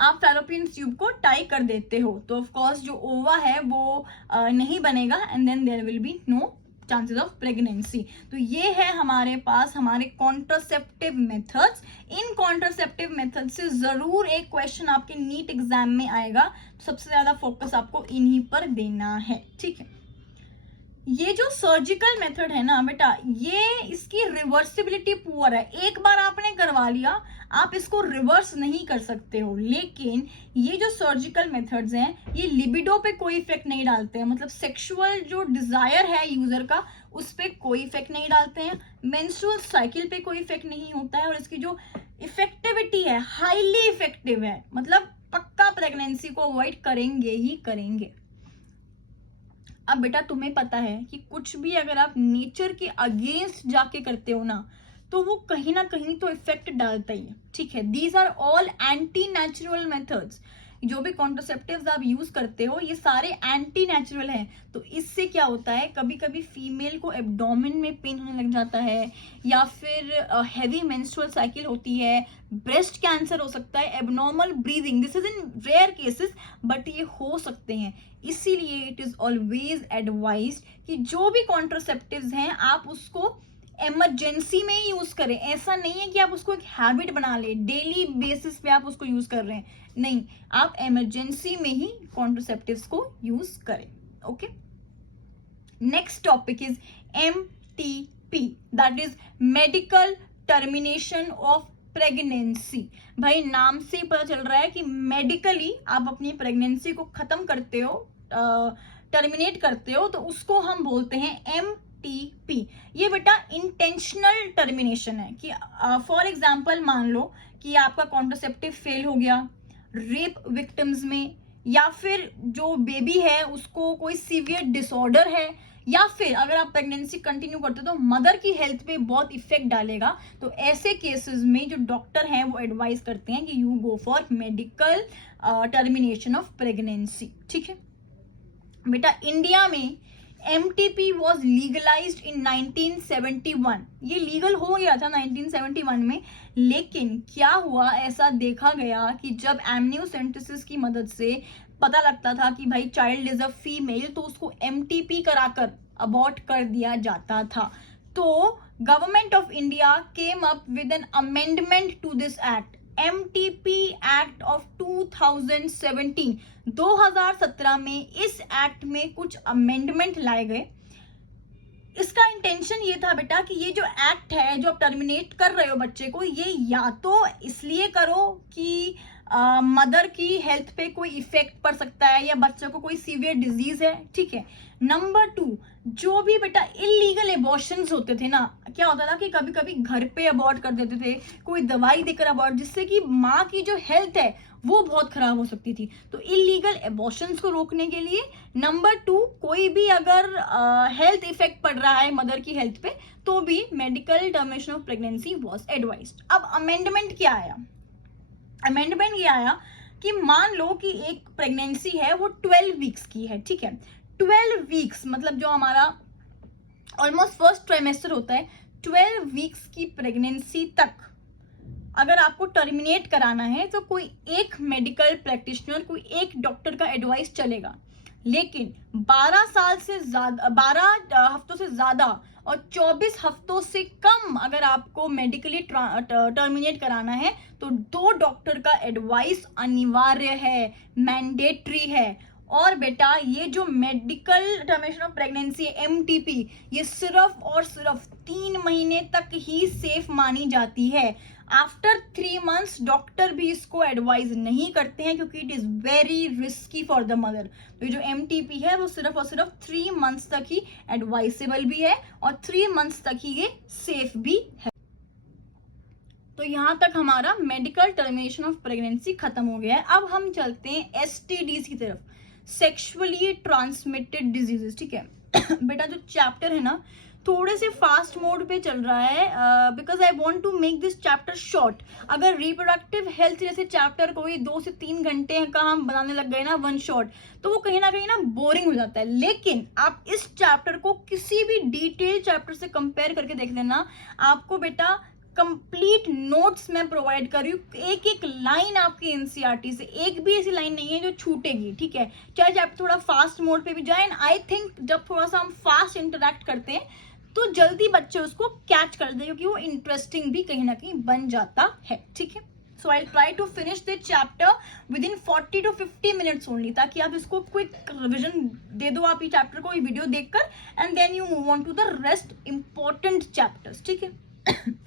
आप फैलोपियन ट्यूब को टाई कर देते हो। तो ऑफ कोर्स जो ओवा है वो नहीं बनेगा and then there will be no chances of pregnancy. तो ये है हमारे पास हमारे कॉन्ट्रासेप्टिव मेथड्स। इन कॉन्ट्रासेप्टिव मेथड से जरूर एक क्वेश्चन आपके नीट एग्जाम में आएगा, सबसे ज्यादा फोकस आपको इन्हीं पर देना है, ठीक है। ये जो सर्जिकल मेथड है ना बेटा, ये इसकी रिवर्सिबिलिटी पुअर है। एक बार आपने करवा लिया, आप इसको रिवर्स नहीं कर सकते हो। लेकिन ये जो सर्जिकल मेथड्स हैं ये लिबिडो पे कोई इफेक्ट नहीं डालते हैं, मतलब सेक्सुअल जो डिजायर है यूजर का उस पे कोई इफेक्ट नहीं डालते हैं, मेंस्ट्रुअल साइकिल पे कोई इफेक्ट नहीं होता है, और इसकी जो इफेक्टिविटी है हाईली इफेक्टिव है, मतलब पक्का प्रेगनेंसी को अवॉइड करेंगे ही करेंगे। अब बेटा तुम्हें पता है कि कुछ भी अगर आप नेचर के अगेंस्ट जाके करते हो ना, तो वो कहीं ना कहीं तो इफेक्ट डालता ही है, ठीक है। These are all anti natural methods. जो भी कॉन्ट्रासेप्टिव्स आप यूज करते हो ये सारे एंटी नेचुरल हैं। तो इससे क्या होता है, कभी कभी फीमेल को एब्डोमेन में पेन होने लग जाता है, या फिर हैवी मेंस्ट्रुअल साइकिल होती है, ब्रेस्ट कैंसर हो सकता है, abnormal breathing, this is in rare cases but ये हो सकते हैं। इसीलिए इट इज ऑलवेज एडवाइज्ड कि जो भी कॉन्ट्रासेप्टिव्स हैं आप उसको इमरजेंसी में ही यूज करें। ऐसा नहीं है कि आप उसको एक हैबिट बना ले, डेली बेसिस पे आप उसको यूज कर रहे हैं, नहीं, आप इमरजेंसी में ही कॉन्ट्रासेप्टिव्स को यूज करें। Okay, next topic is MTP, that is medical termination of pregnancy. भाई नाम से ही पता चल रहा है कि मेडिकली आप अपनी प्रेगनेंसी को खत्म करते हो, टर्मिनेट करते हो, तो उसको हम बोलते हैं MTP। ये बेटा इंटेंशनल टर्मिनेशन है कि फॉर एग्जाम्पल मान लो कि आपका कॉन्ट्रासेप्टिव फेल हो गया रेप विक्टिम्स में, या फिर जो बेबी है उसको कोई सीवियर डिसऑर्डर है, या फिर अगर आप प्रेगनेंसी कंटिन्यू करते हो तो मदर की हेल्थ पे बहुत इफेक्ट डालेगा। तो ऐसे केसेस में जो डॉक्टर हैं वो एडवाइस करते हैं कि you go for medical termination of pregnancy, ठीक है। बेटा इंडिया में MTP वॉज लीगलाइज्ड इन 1971। ये लीगल हो गया था 1971 में, लेकिन क्या हुआ, ऐसा देखा गया कि जब एमनियोसेंटेसिस की मदद से पता लगता था कि भाई चाइल्ड इज अ फीमेल, तो उसको MTP कराकर अबॉर्ट कर दिया जाता था। तो government of India came up with an amendment to this act, MTP act of 2017। 2017 में इस एक्ट में कुछ अमेंडमेंट लाए गए। इसका इंटेंशन ये था बेटा कि ये जो एक्ट है, जो आप टर्मिनेट कर रहे हो बच्चे को, ये या तो इसलिए करो कि मदर की हेल्थ पे कोई इफेक्ट पड़ सकता है या बच्चे को कोई सीवियर डिजीज है, ठीक है। नंबर 2, जो भी बेटा इलीगल एबॉर्शंस होते थे ना, क्या होता था कि कभी कभी घर पे अबॉर्ट कर देते थे, कोई दवाई देकर अबॉर्ट, जिससे कि माँ की जो हेल्थ है वो बहुत खराब हो सकती थी। तो इलीगल एबॉर्शंस को रोकने के लिए, नंबर 2, कोई भी अगर हेल्थ इफेक्ट पड़ रहा है मदर की हेल्थ पे, तो भी medical termination of pregnancy was advised. अब अमेंडमेंट क्या आया, अमेंडमेंट ये आया कि मान लो कि एक प्रेगनेंसी है वो 12 वीक्स की है, ठीक है। 12 वीक्स मतलब जो हमारा ऑलमोस्ट फर्स्ट ट्राइमेस्टर होता है, 12 वीक्स की प्रेगनेंसी तक अगर आपको टर्मिनेट कराना है तो कोई एक मेडिकल प्रैक्टिशनर, कोई एक डॉक्टर का एडवाइस चलेगा। लेकिन 12 साल से ज्यादा, 12 हफ्तों से ज्यादा और 24 हफ्तों से कम अगर आपको मेडिकली टर्मिनेट कराना है तो 2 डॉक्टर का एडवाइस अनिवार्य है, मैंडेटरी है। और बेटा ये जो मेडिकल टर्मिनेशन ऑफ प्रेगनेंसी है, MTP, ये सिर्फ और सिर्फ 3 महीने तक ही सेफ मानी जाती है। आफ्टर 3 मंथ्स डॉक्टर भी इसको एडवाइज नहीं करते हैं क्योंकि it is very risky for the mother. तो ये जो MTP है वो सिर्फ और सिर्फ 3 मंथ्स तक ही एडवाइसेबल भी है और 3 मंथ्स तक ही ये सेफ भी है। तो यहां तक हमारा मेडिकल टर्मिनेशन ऑफ प्रेगनेंसी खत्म हो गया है। अब हम चलते हैं STDs की तरफ, सेक्सुअली ट्रांसमिटेड डिजीजेस, ठीक है। बेटा जो चैप्टर है ना थोड़े से फास्ट मोड पे चल रहा है, because I want to make this chapter short. अगर रिप्रोडक्टिव हेल्थ जैसे चैप्टर को 2 से 3 घंटे का हम बनाने लग गए ना वन शॉट, तो वो कहीं ना बोरिंग हो जाता है। लेकिन आप इस चैप्टर को किसी भी डिटेल चैप्टर से कंपेयर करके देख लेना, आपको बेटा कंप्लीट नोट्स मैं प्रोवाइड कर रही हूँ, एक एक लाइन आपकी NCERT से, एक भी ऐसी लाइन नहीं है जो छूटेगी, ठीक है। चाहे चैप्टर थोड़ा फास्ट मोड पे भी जाए, एंड आई थिंक जब थोड़ा सा हम फास्ट इंटरेक्ट करते हैं तो जल्दी बच्चे उसको कैच कर दे, क्योंकि वो इंटरेस्टिंग भी कहीं ना कहीं बन जाता है, ठीक है। So I try to finish this chapter within 40 to 50 minutes only, ताकि आप इसको क्विक रिविजन दे दो आप ये चैप्टर को, ये वीडियो देखकर, and then you move on to the rest important chapters, ठीक है।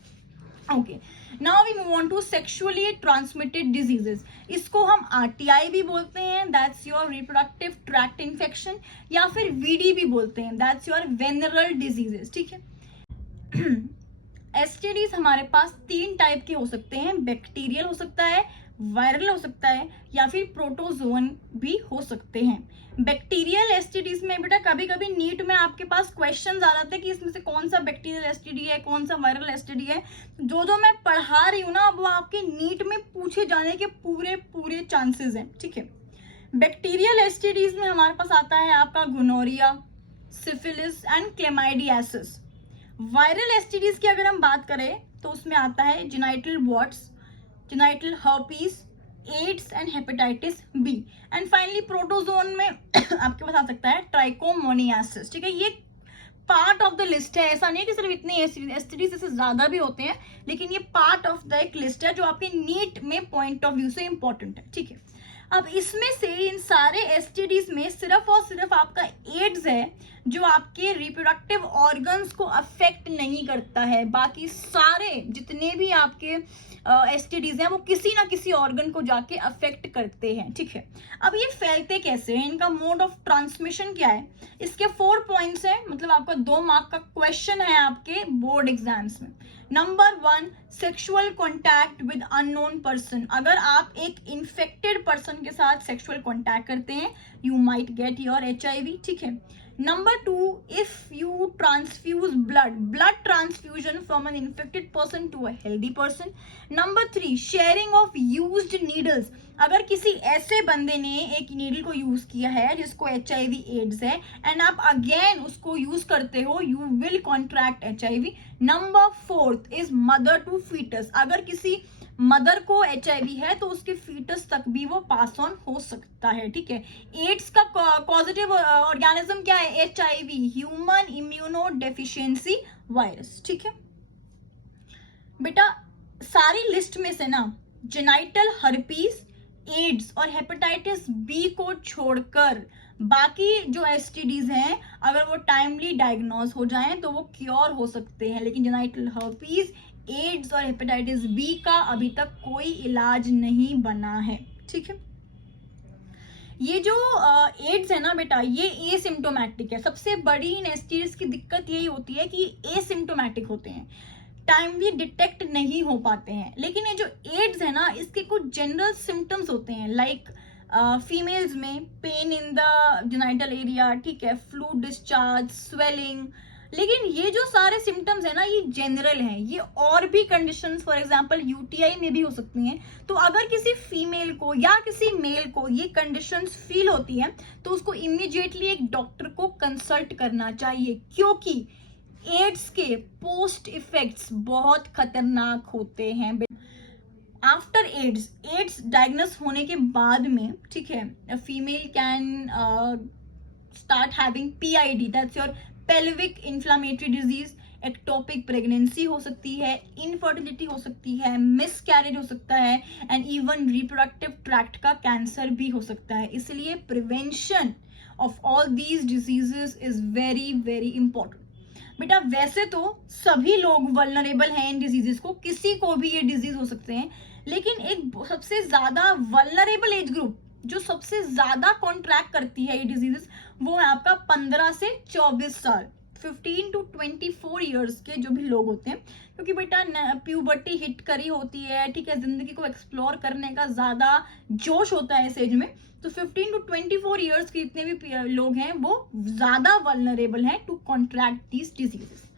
Okay, now we move on to sexually transmitted diseases. इसको हम RTI भी बोलते हैं, that's your reproductive tract infection, या फिर VD भी बोलते हैं, दैट्स योर वेनरल डिजीजेस, ठीक है। STDs हमारे पास 3 टाइप के हो सकते हैं, बैक्टीरियल हो सकता है, वायरल हो सकता है या फिर प्रोटोजोन भी हो सकते हैं। बैक्टीरियल एसटीडीज में बेटा कभी कभी नीट में आपके पास क्वेश्चन आ जाते हैं कि इसमें से कौन सा बैक्टीरियल एसटीडी है, कौन सा वायरल एसटीडी है। जो मैं पढ़ा रही हूँ ना वो आपके नीट में पूछे जाने के पूरे चांसेस हैं, ठीक है। बैक्टीरियल एसटीडीज में हमारे पास आता है आपका gonorrhoea, syphilis and chlamydiasis. Viral STDs की अगर हम बात करें तो उसमें आता है genital warts, genital herpes, AIDS and hepatitis B. And finally protozoan में आपके पास आ सकता है ट्राइकोमोनियासिस, ठीक है। ये पार्ट ऑफ द लिस्ट है, ऐसा नहीं कि सिर्फ इतने एसटीडीज से ज्यादा भी होते हैं, लेकिन ये पार्ट ऑफ द एक लिस्ट है जो आपके नीट में पॉइंट ऑफ व्यू से इंपॉर्टेंट है, ठीक है। अब इसमें से इन सारे एसटीडीज में सिर्फ और सिर्फ आपका एड्स है जो आपके रिप्रोडक्टिव ऑर्गन्स को अफेक्ट नहीं करता है। बाकी सारे जितने भी आपके एसटीडीज हैं वो किसी ना किसी ऑर्गन को जाके अफेक्ट करते हैं, ठीक है। अब ये फैलते कैसे हैं, इनका मोड ऑफ ट्रांसमिशन क्या है, इसके 4 पॉइंट्स हैं, मतलब आपका 2 मार्क का क्वेश्चन है आपके बोर्ड एग्जाम्स में। Number 1, sexual contact with unknown person. अगर आप एक इन्फेक्टेड पर्सन के साथ सेक्सुअल कॉन्टैक्ट करते हैं you might get your HIV, ठीक है। Number 2, if you transfuse blood transfusion from an infected person to a healthy person. Number 3, sharing of used needles. अगर किसी ऐसे बंदे ने एक नीडल को यूज किया है जिसको HIV एड्स है एंड आप अगेन उसको यूज करते हो, you will contract HIV। Number 4 is mother to foetus. अगर किसी मदर को HIV है तो उसके फीटस तक भी वो पास ऑन हो सकता है, ठीक है। एड्स का पॉजिटिव ऑर्गेनिज्म क्या है, HIV, human immuno deficiency virus, ठीक है। बेटा सारी लिस्ट में से ना जेनाइटल हर्पीज, एड्स और हेपेटाइटिस बी को छोड़कर बाकी जो एसटीडीज हैं अगर वो टाइमली डायग्नोज हो जाएं तो वो क्योर हो सकते हैं, लेकिन जेनाइटल हर्पीज, एड्स और हेपेटाइटिस बी का अभी तक कोई इलाज नहीं बना है, ठीक है। ये जो एड्स है ना बेटा ये एसिम्टोमेटिक है। सबसे बड़ी इन एसटीडीज की दिक्कत यही होती है कि एसिम्टोमेटिक होते हैं, टाइमली डिटेक्ट नहीं हो पाते हैं। लेकिन ये जो एड्स है ना इसके कुछ जनरल सिम्टम्स होते हैं, लाइक फीमेल्स में pain in the genital area, ठीक है, फ्लूइड डिस्चार्ज, स्वेलिंग। लेकिन ये जो सारे सिम्टम्स है ना ये जनरल हैं, ये और भी कंडीशंस फॉर एग्जांपल यूटीआई में भी हो सकती हैं। तो अगर किसी फीमेल को या किसी मेल को ये कंडीशंस फील होती हैं तो उसको इमीडिएटली एक डॉक्टर को कंसल्ट करना चाहिए, क्योंकि एड्स के पोस्ट इफेक्ट्स बहुत खतरनाक होते हैं। आफ्टर एड्स डायग्नोस होने के बाद में, ठीक है, female can start having PID, that's your pelvic inflammatory disease. Ectopic pregnancy हो सकती है, इनफर्टिलिटी हो सकती है, मिसकैरेज हो सकता है एंड इवन रिप्रोडक्टिव ट्रैक्ट का कैंसर भी हो सकता है। इसलिए prevention of all these diseases is very very important. बेटा वैसे तो सभी लोग वल्नरेबल हैं इन डिजीजेस को, किसी को भी ये डिजीज हो सकते हैं, लेकिन एक सबसे ज्यादा वल्नरेबल एज ग्रुप जो सबसे ज्यादा कॉन्ट्रैक्ट करती है ये डिजीजेस वो है आपका 15 से 24 साल, 15 to 24 ईयर्स के जो भी लोग होते हैं, क्योंकि बेटा प्यूबर्टी हिट करी होती है, ठीक है, जिंदगी को एक्सप्लोर करने का ज्यादा जोश होता है इस एज में। तो 15 to 24 ईयर्स के जितने भी लोग हैं वो ज्यादा वल्नरेबल हैं टू कॉन्ट्रैक्ट दीज डिजीजेस।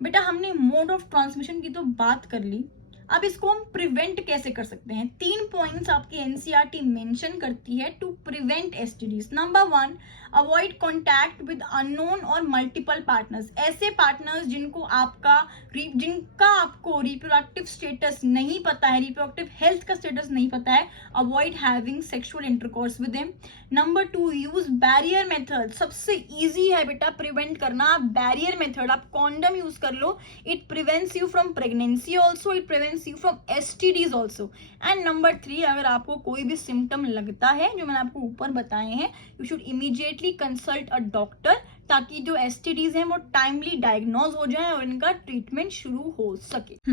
बेटा हमने मोड ऑफ ट्रांसमिशन की तो बात कर ली, अब इसको हम प्रिवेंट कैसे कर सकते हैं। 3 पॉइंट्स आपकी एनसीईआरटी मेंशन करती है to prevent STDs. Number 1, avoid contact with unknown और मल्टीपल पार्टनर्स। ऐसे पार्टनर्स जिनका आपको रिप्रोडक्टिव स्टेटस नहीं पता है, रिप्रोडक्टिव हेल्थ का स्टेटस नहीं पता है, avoid having sexual intercourse with them. Number 2, use barrier method. सबसे इजी है बेटा प्रिवेंट करना, बैरियर मेथड। आप कॉन्डम यूज कर लो, it prevents you from pregnancy also, it prevents you from STDs also. And number 3, अगर आपको कोई भी सिम्टम लगता है जो मैंने आपको ऊपर बताए हैं, you should immediately consult a doctor, ताकि जो एसटीडीज हैं वो टाइमली डायग्नोज हो जाए और इनका ट्रीटमेंट शुरू हो सके।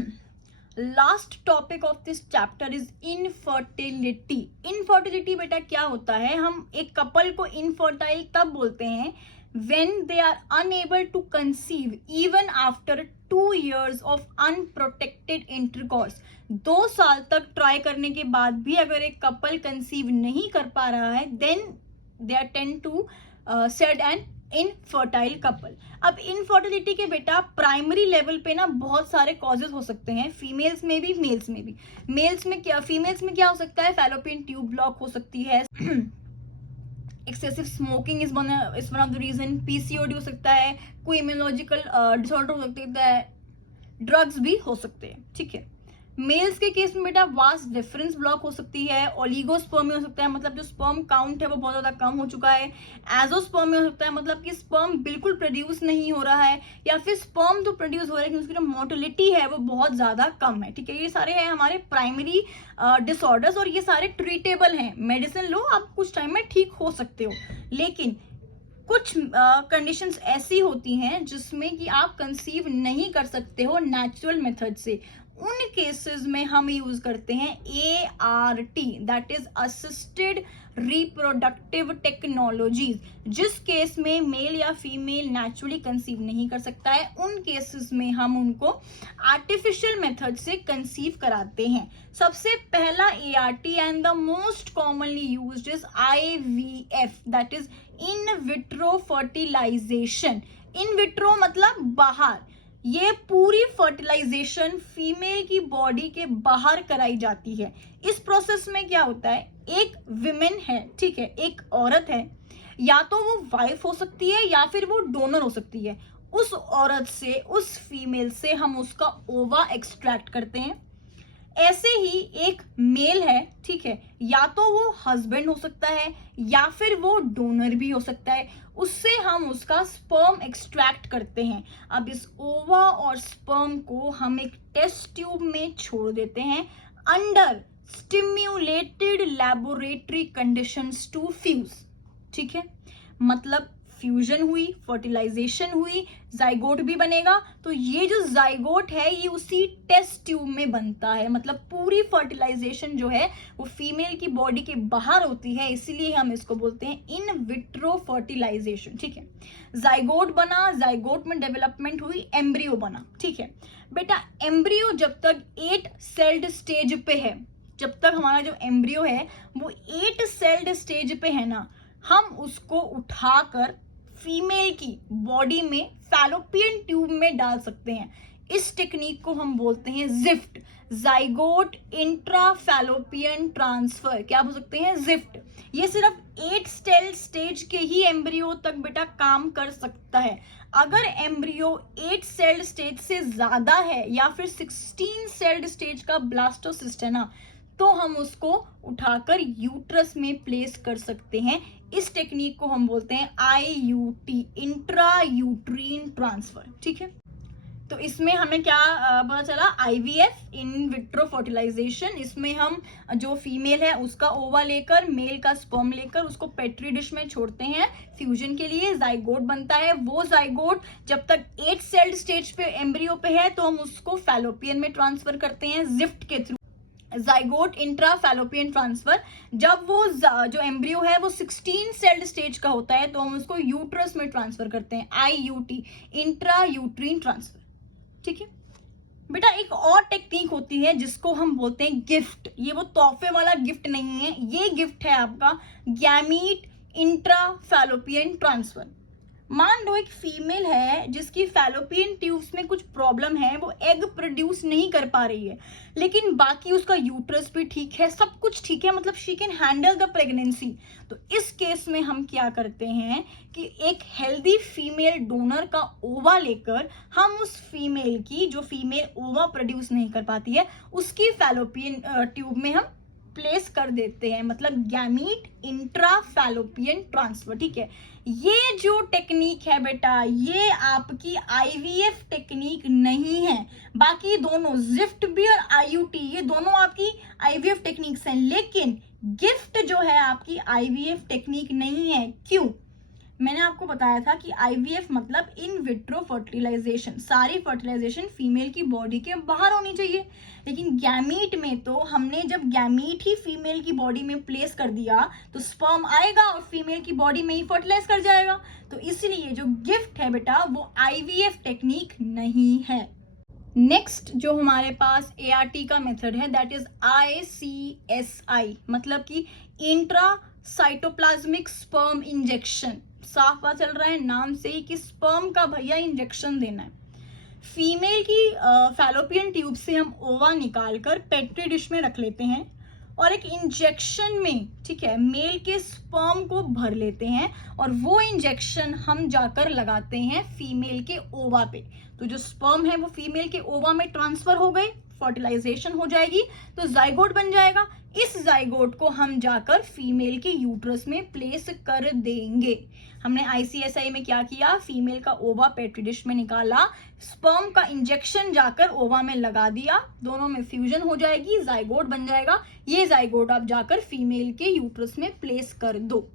Last topic of this chapter is infertility. Infertility बेटा क्या होता है, हम एक कपल को इनफर्टाइल तब बोलते हैं when they are unable to conceive even after 2 years of unprotected intercourse. 2 साल तक ट्राई करने के बाद भी अगर एक कपल कंसीव नहीं कर पा रहा है, then they are tend to said an infertile couple. अब इनफर्टिलिटी के बेटा प्राइमरी लेवल पे ना बहुत सारे कॉजेज हो सकते हैं, फीमेल्स में भी मेल्स में भी. फीमेल्स में क्या हो सकता है, फैलोपियन ट्यूब ब्लॉक हो सकती है, excessive smoking is one of the reason, PCOD हो सकता है, कोई इम्यूनोलॉजिकल डिसऑर्डर हो सकता है, ड्रग्स भी हो सकते हैं. ठीक है. मेल्स के केस में बेटा वास्ट डिफरेंस ब्लॉक हो सकती है, ओलिगोस्पर्मी हो सकता है, मतलब जो स्पर्म काउंट है वो बहुत ज्यादा कम हो चुका है, एजोस्पर्मी हो सकता है, मतलब कि स्पर्म बिल्कुल प्रोड्यूस नहीं हो रहा है, या फिर स्पर्म तो प्रोड्यूस हो रहा है लेकिन उसकी जो मोटिलिटी है वो बहुत ज्यादा कम है. ठीक है. ये सारे हैं हमारे प्राइमरी डिसऑर्डर्स और ये सारे ट्रीटेबल हैं. मेडिसिन लो, आप कुछ टाइम में ठीक हो सकते हो, लेकिन कुछ कंडीशंस ऐसी होती हैं जिसमें कि आप कंसीव नहीं कर सकते हो नेचुरल मेथड से. उन केसेस में हम यूज करते हैं ART, that is assisted reproductive technologies. जिस केस में मेल या फीमेल नेचुरली कंसीव नहीं कर सकता है, उन केसेस में हम उनको आर्टिफिशियल मेथड से कंसीव कराते हैं. सबसे पहला ART and the most commonly used is IVF, that is in vitro fertilisation. In vitro मतलब बाहर. ये पूरी फर्टिलाइजेशन फीमेल की बॉडी के बाहर कराई जाती है. इस प्रोसेस में क्या होता है, एक विमेन है, ठीक है, एक औरत है, या तो वो वाइफ हो सकती है या फिर वो डोनर हो सकती है. उस औरत से, उस फीमेल से हम उसका ओवा एक्सट्रैक्ट करते हैं. ऐसे ही एक मेल है, ठीक है, या तो वो हस्बैंड हो सकता है या फिर वो डोनर भी हो सकता है, उससे हम उसका स्पर्म एक्सट्रैक्ट करते हैं. अब इस ओवा और स्पर्म को हम एक टेस्ट ट्यूब में छोड़ देते हैं under stimulated laboratory conditions to fuse. ठीक है. मतलब फ्यूजन हुई, फर्टिलाइजेशन हुई, जाइगोट भी बनेगा. तो ये जो जाइगोट है ये उसी टेस्ट ट्यूब में बनता है. मतलब पूरी फर्टिलाइजेशन जो है वो फीमेल की बॉडी के बाहर होती है, इसीलिए हम इसको बोलते हैं इन विट्रो फर्टिलाइजेशन. ठीक है. जाइगोट बना, जाइगोट में डेवलपमेंट हुई, एम्ब्रियो बना. ठीक है बेटा. एम्ब्रियो जब तक 8 सेल्ड स्टेज पे है, जब तक हमारा जो एम्ब्रियो है वो 8 सेल्ड स्टेज पे है ना, हम उसको उठाकर फीमेल की बॉडी में फैलोपियन ट्यूब में डाल सकते हैं. इस टेक्निक को हम बोलते हैं gift, zygote intra fallopian transfer. क्या बोल सकते हैं, जिफ्ट. ये सिर्फ 8 सेल स्टेज के ही एम्ब्रियो तक बेटा काम कर सकता है. अगर एम्ब्रियो 8 सेल स्टेज से ज्यादा है या फिर 16 सेल्ड स्टेज का ब्लास्टोसिस्ट है ना, तो हम उसको उठाकर यूट्रस में प्लेस कर सकते हैं. इस टेक्निक को हम बोलते हैं IUT, इंट्रा यूट्रीन ट्रांसफर. ठीक है. तो इसमें हमें क्या पता चला, IVF, इन विट्रो फर्टिलाइजेशन. इसमें हम जो फीमेल है उसका ओवा लेकर, मेल का स्पर्म लेकर उसको पेट्री डिश में छोड़ते हैं फ्यूजन के लिए, जाइगोट बनता है. वो जाइगोट जब तक 8 सेल्ड स्टेज पे एम्ब्रियो पे है तो हम उसको फैलोपियन में ट्रांसफर करते हैं जिफ्ट के through. Zygote intra fallopian transfer. जब वो जो एम्ब्रियो है वो 16 सेल्ड स्टेज का होता है तो हम उसको यूट्रस में ट्रांसफर करते हैं, IUT, इंट्रा यूट्रीन ट्रांसफर. ठीक है बेटा. एक और टेक्निक होती है जिसको हम बोलते हैं गिफ्ट. ये वो तोहफे वाला गिफ्ट नहीं है, ये गिफ्ट है आपका गैमीट इंट्रा फैलोपियन ट्रांसफर. मान लो एक फीमेल है जिसकी फैलोपियन ट्यूब्स में कुछ प्रॉब्लम है, वो एग प्रोड्यूस नहीं कर पा रही है, लेकिन बाकी उसका यूट्रस भी ठीक है, सब कुछ ठीक है, मतलब she can handle the pregnancy. तो इस केस में हम क्या करते हैं कि एक हेल्दी फीमेल डोनर का ओवा लेकर हम उस फीमेल की, जो फीमेल ओवा प्रोड्यूस नहीं कर पाती है, उसकी फैलोपियन ट्यूब में हम प्लेस कर देते हैं. मतलब गैमीट इंट्रा फैलोपियन ट्रांसफर. ठीक है. ये जो टेक्निक है बेटा, ये आपकी IVF टेक्निक नहीं है. बाकी दोनों जिफ्ट भी और IUT, ये दोनों आपकी IVF टेक्निक्स हैं, लेकिन गिफ्ट जो है आपकी IVF टेक्निक नहीं है. क्यों? मैंने आपको बताया था कि आईवीएफ मतलब इन विट्रो फर्टिलाइजेशन, सारी फर्टिलाइजेशन फीमेल की बॉडी के बाहर होनी चाहिए। लेकिन गैमीट में तो हमने जब गैमीट ही फीमेल की बॉडी में प्लेस कर दिया तो स्पर्म आएगा और फीमेल की बॉडी में ही फर्टिलाइज कर जाएगा। तो इसलिए जो गिफ्ट है बेटा वो आईवीएफ टेक्निक नहीं है। नेक्स्ट जो हमारे पास एआरटी का मेथड है दैट इज आईसीएसआई, मतलब कि इंट्रा साइटोप्लाज्मिक स्पर्म इंजेक्शन। साफ बात चल रहा है नाम से ही कि स्पर्म का भैया इंजेक्शन देना है। फीमेल की फैलोपियन ट्यूब से हम ओवा निकालकर पेट्री डिश में रख लेते हैं और एक इंजेक्शन में, ठीक है, मेल के स्पर्म को भर लेते हैं और वो इंजेक्शन हम जाकर लगाते हैं फीमेल के ओवा पे। तो जो स्पर्म है वो फीमेल के ओवा में ट्रांसफर हो गए, फर्टिलाइजेशन हो जाएगी, तो जाइगोट बन जाएगा। इस जाइगोट को हम जाकर फीमेल के यूट्रस में प्लेस कर देंगे। हमने आईसीएसआई में क्या किया, फीमेल का ओवा पेट्री डिश में निकाला, स्पर्म का इंजेक्शन जाकर ओवा में लगा दिया, दोनों में फ्यूजन हो जाएगी, जाइगोट बन जाएगा। ये जाइगोट आप जाकर फीमेल के यूट्रस में प्लेस कर दो।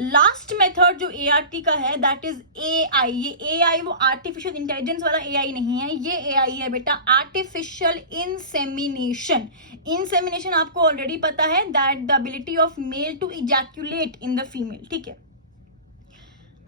लास्ट मेथड जो एआरटी का है दैट इज एआई। ये एआई वो आर्टिफिशियल इंटेलिजेंस वाला एआई नहीं है, ये एआई है बेटा आर्टिफिशियल इंसेमिनेशन। इंसेमिनेशन आपको ऑलरेडी पता है that the ability of male to ejaculate in the female, ठीक है।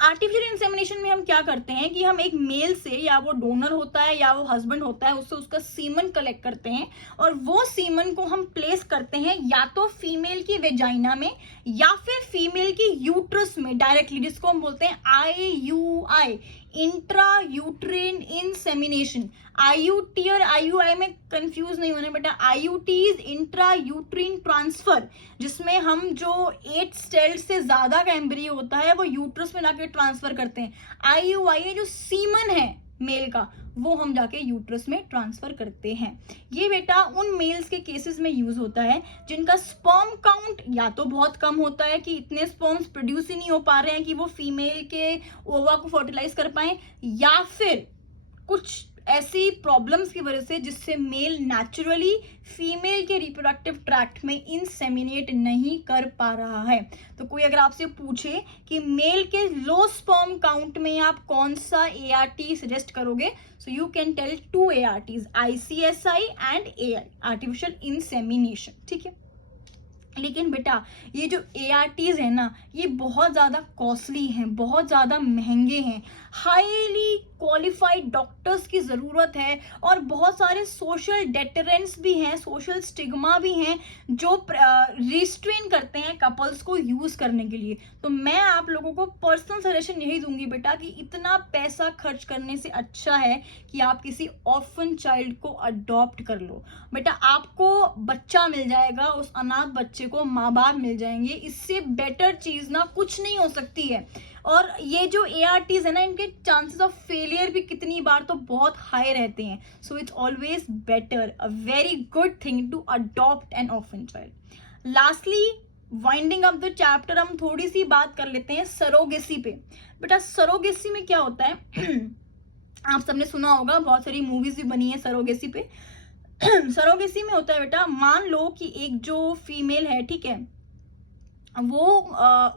आर्टिफिशियल इंसेमिनेशन में हम क्या करते हैं कि हम एक मेल से, या वो डोनर होता है या वो हस्बैंड होता है, उससे उसका सीमन कलेक्ट करते हैं और वो सीमन को हम प्लेस करते हैं या तो फीमेल की वेजाइना में या फिर फीमेल की यूट्रस में डायरेक्टली, जिसको हम बोलते हैं IUI, intra uterine insemination. IUT और आईयूआई में कंफ्यूज नहीं होने बेटा, IUT is intra uterine transfer, जिसमें हम जो 8 सेल से ज्यादा का एम्ब्रियो होता है वो यूट्रस में लाके ट्रांसफर करते हैं। आईयूआई है जो सीमन है मेल का, वो हम जाके यूट्रस में ट्रांसफर करते हैं। ये बेटा उन मेल्स के केसेस में यूज होता है जिनका स्पर्म काउंट या तो बहुत कम होता है कि इतने स्पर्म्स प्रोड्यूस ही नहीं हो पा रहे हैं कि वो फीमेल के ओवा को फर्टिलाइज कर पाए, या फिर कुछ ऐसी प्रॉब्लम्स की वजह से जिससे मेल नेचुरली फीमेल के रिप्रोडक्टिव ट्रैक्ट में इंसेमिनेट नहीं कर पा रहा है। तो कोई अगर आपसे पूछे कि मेल के लो स्पर्म काउंट में आप कौन सा एआरटी सजेस्ट करोगे, so you can tell 2 ARTs, ICSI and AI, artificial insemination, ठीक है। लेकिन बेटा ये जो ARTs है ना, ये बहुत ज़्यादा कॉस्टली हैं, बहुत ज़्यादा महंगे हैं, हाईली क्वालिफाइड डॉक्टर्स की ज़रूरत है और बहुत सारे सोशल डेटरेंट्स भी हैं, सोशल स्टिग्मा भी हैं जो रिस्ट्रेन करते हैं कपल्स को यूज़ करने के लिए। तो मैं आप लोगों को पर्सनल सजेशन यही दूंगी बेटा कि इतना पैसा खर्च करने से अच्छा है कि आप किसी ऑर्फन चाइल्ड को अडॉप्ट कर लो। बेटा आपको बच्चा मिल जाएगा, उस अनाथ बच्चे को माँ बाप मिल जाएंगे, इससे बेटर चीज़ ना कुछ नहीं हो सकती है। और ये जो ARTs है ना, इनके चांसेस ऑफ फेलियर भी कितनी बार तो बहुत हाई रहते हैं। So it's always better, a very good thing to adopt an orphan child. Lastly winding up the chapter, हम थोड़ी सी बात कर लेते हैं सरोगेसी पे। बेटा सरोगेसी में क्या होता है आप सबने सुना होगा, बहुत सारी मूवीज भी बनी है सरोगेसी पे। सरोगेसी में होता है बेटा, मान लो कि एक जो फीमेल है, ठीक है, वो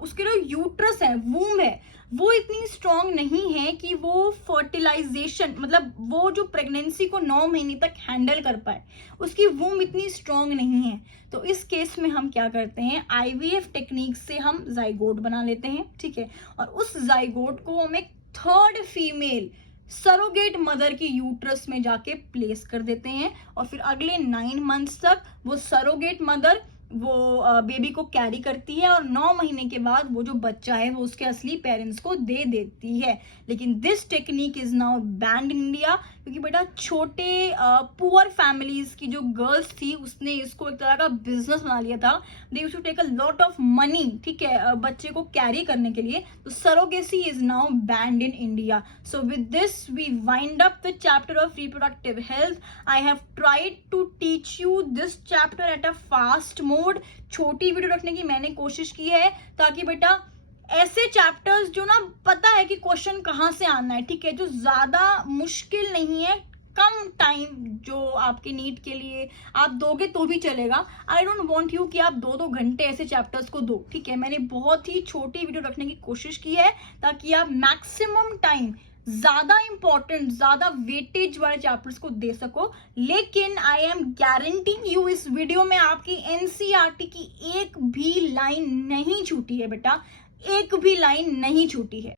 उसके जो यूट्रस है, वूम है, वो इतनी स्ट्रांग नहीं है कि वो फर्टिलाइजेशन, मतलब वो जो प्रेगनेंसी को 9 महीने तक हैंडल कर पाए, उसकी वूम इतनी स्ट्रांग नहीं है। तो इस केस में हम क्या करते हैं, आईवीएफ टेक्निक से हम जाइगोट बना लेते हैं, ठीक है, और उस जाइगोट को हम एक थर्ड फीमेल सरोगेट मदर की यूट्रस में जाके प्लेस कर देते हैं और फिर अगले 9 मंथ्स तक वो सरोगेट मदर वो बेबी को कैरी करती है और 9 महीने के बाद वो जो बच्चा है वो उसके असली पेरेंट्स को दे देती है। लेकिन this technique is now banned in India, क्योंकि बेटा छोटे पुअर फैमिलीज की जो गर्ल्स थी उसने इसको एक तरह का बिजनेस बना लिया था। They used to take a lot of money, ठीक है, बच्चे को कैरी करने के लिए। तो surrogacy is now banned in India. So with this we wind up the chapter of reproductive health. I have tried to teach you this chapter at a fast mode. छोटी video रखने की मैंने कोशिश की है ताकि बेटा ऐसे चैप्टर्स जो ना पता है कि क्वेश्चन कहां से आना है, ठीक है, जो ज्यादा मुश्किल नहीं है, कम टाइम जो आपके नीट के लिए आप दोगे तो भी चलेगा। आई डोंट वांट यू कि आप 2-2 घंटे ऐसे चैप्टर्स को दो, ठीक है। मैंने बहुत ही छोटी वीडियो रखने की कोशिश की है ताकि आप मैक्सिमम टाइम ज्यादा इंपॉर्टेंट, ज्यादा वेटेज वाले चैप्टर्स को दे सको। लेकिन आई एम गारंटिंग यू, इस वीडियो में आपकी एनसीईआरटी की एक भी लाइन नहीं छूटी है बेटा, एक भी लाइन नहीं छूटी है।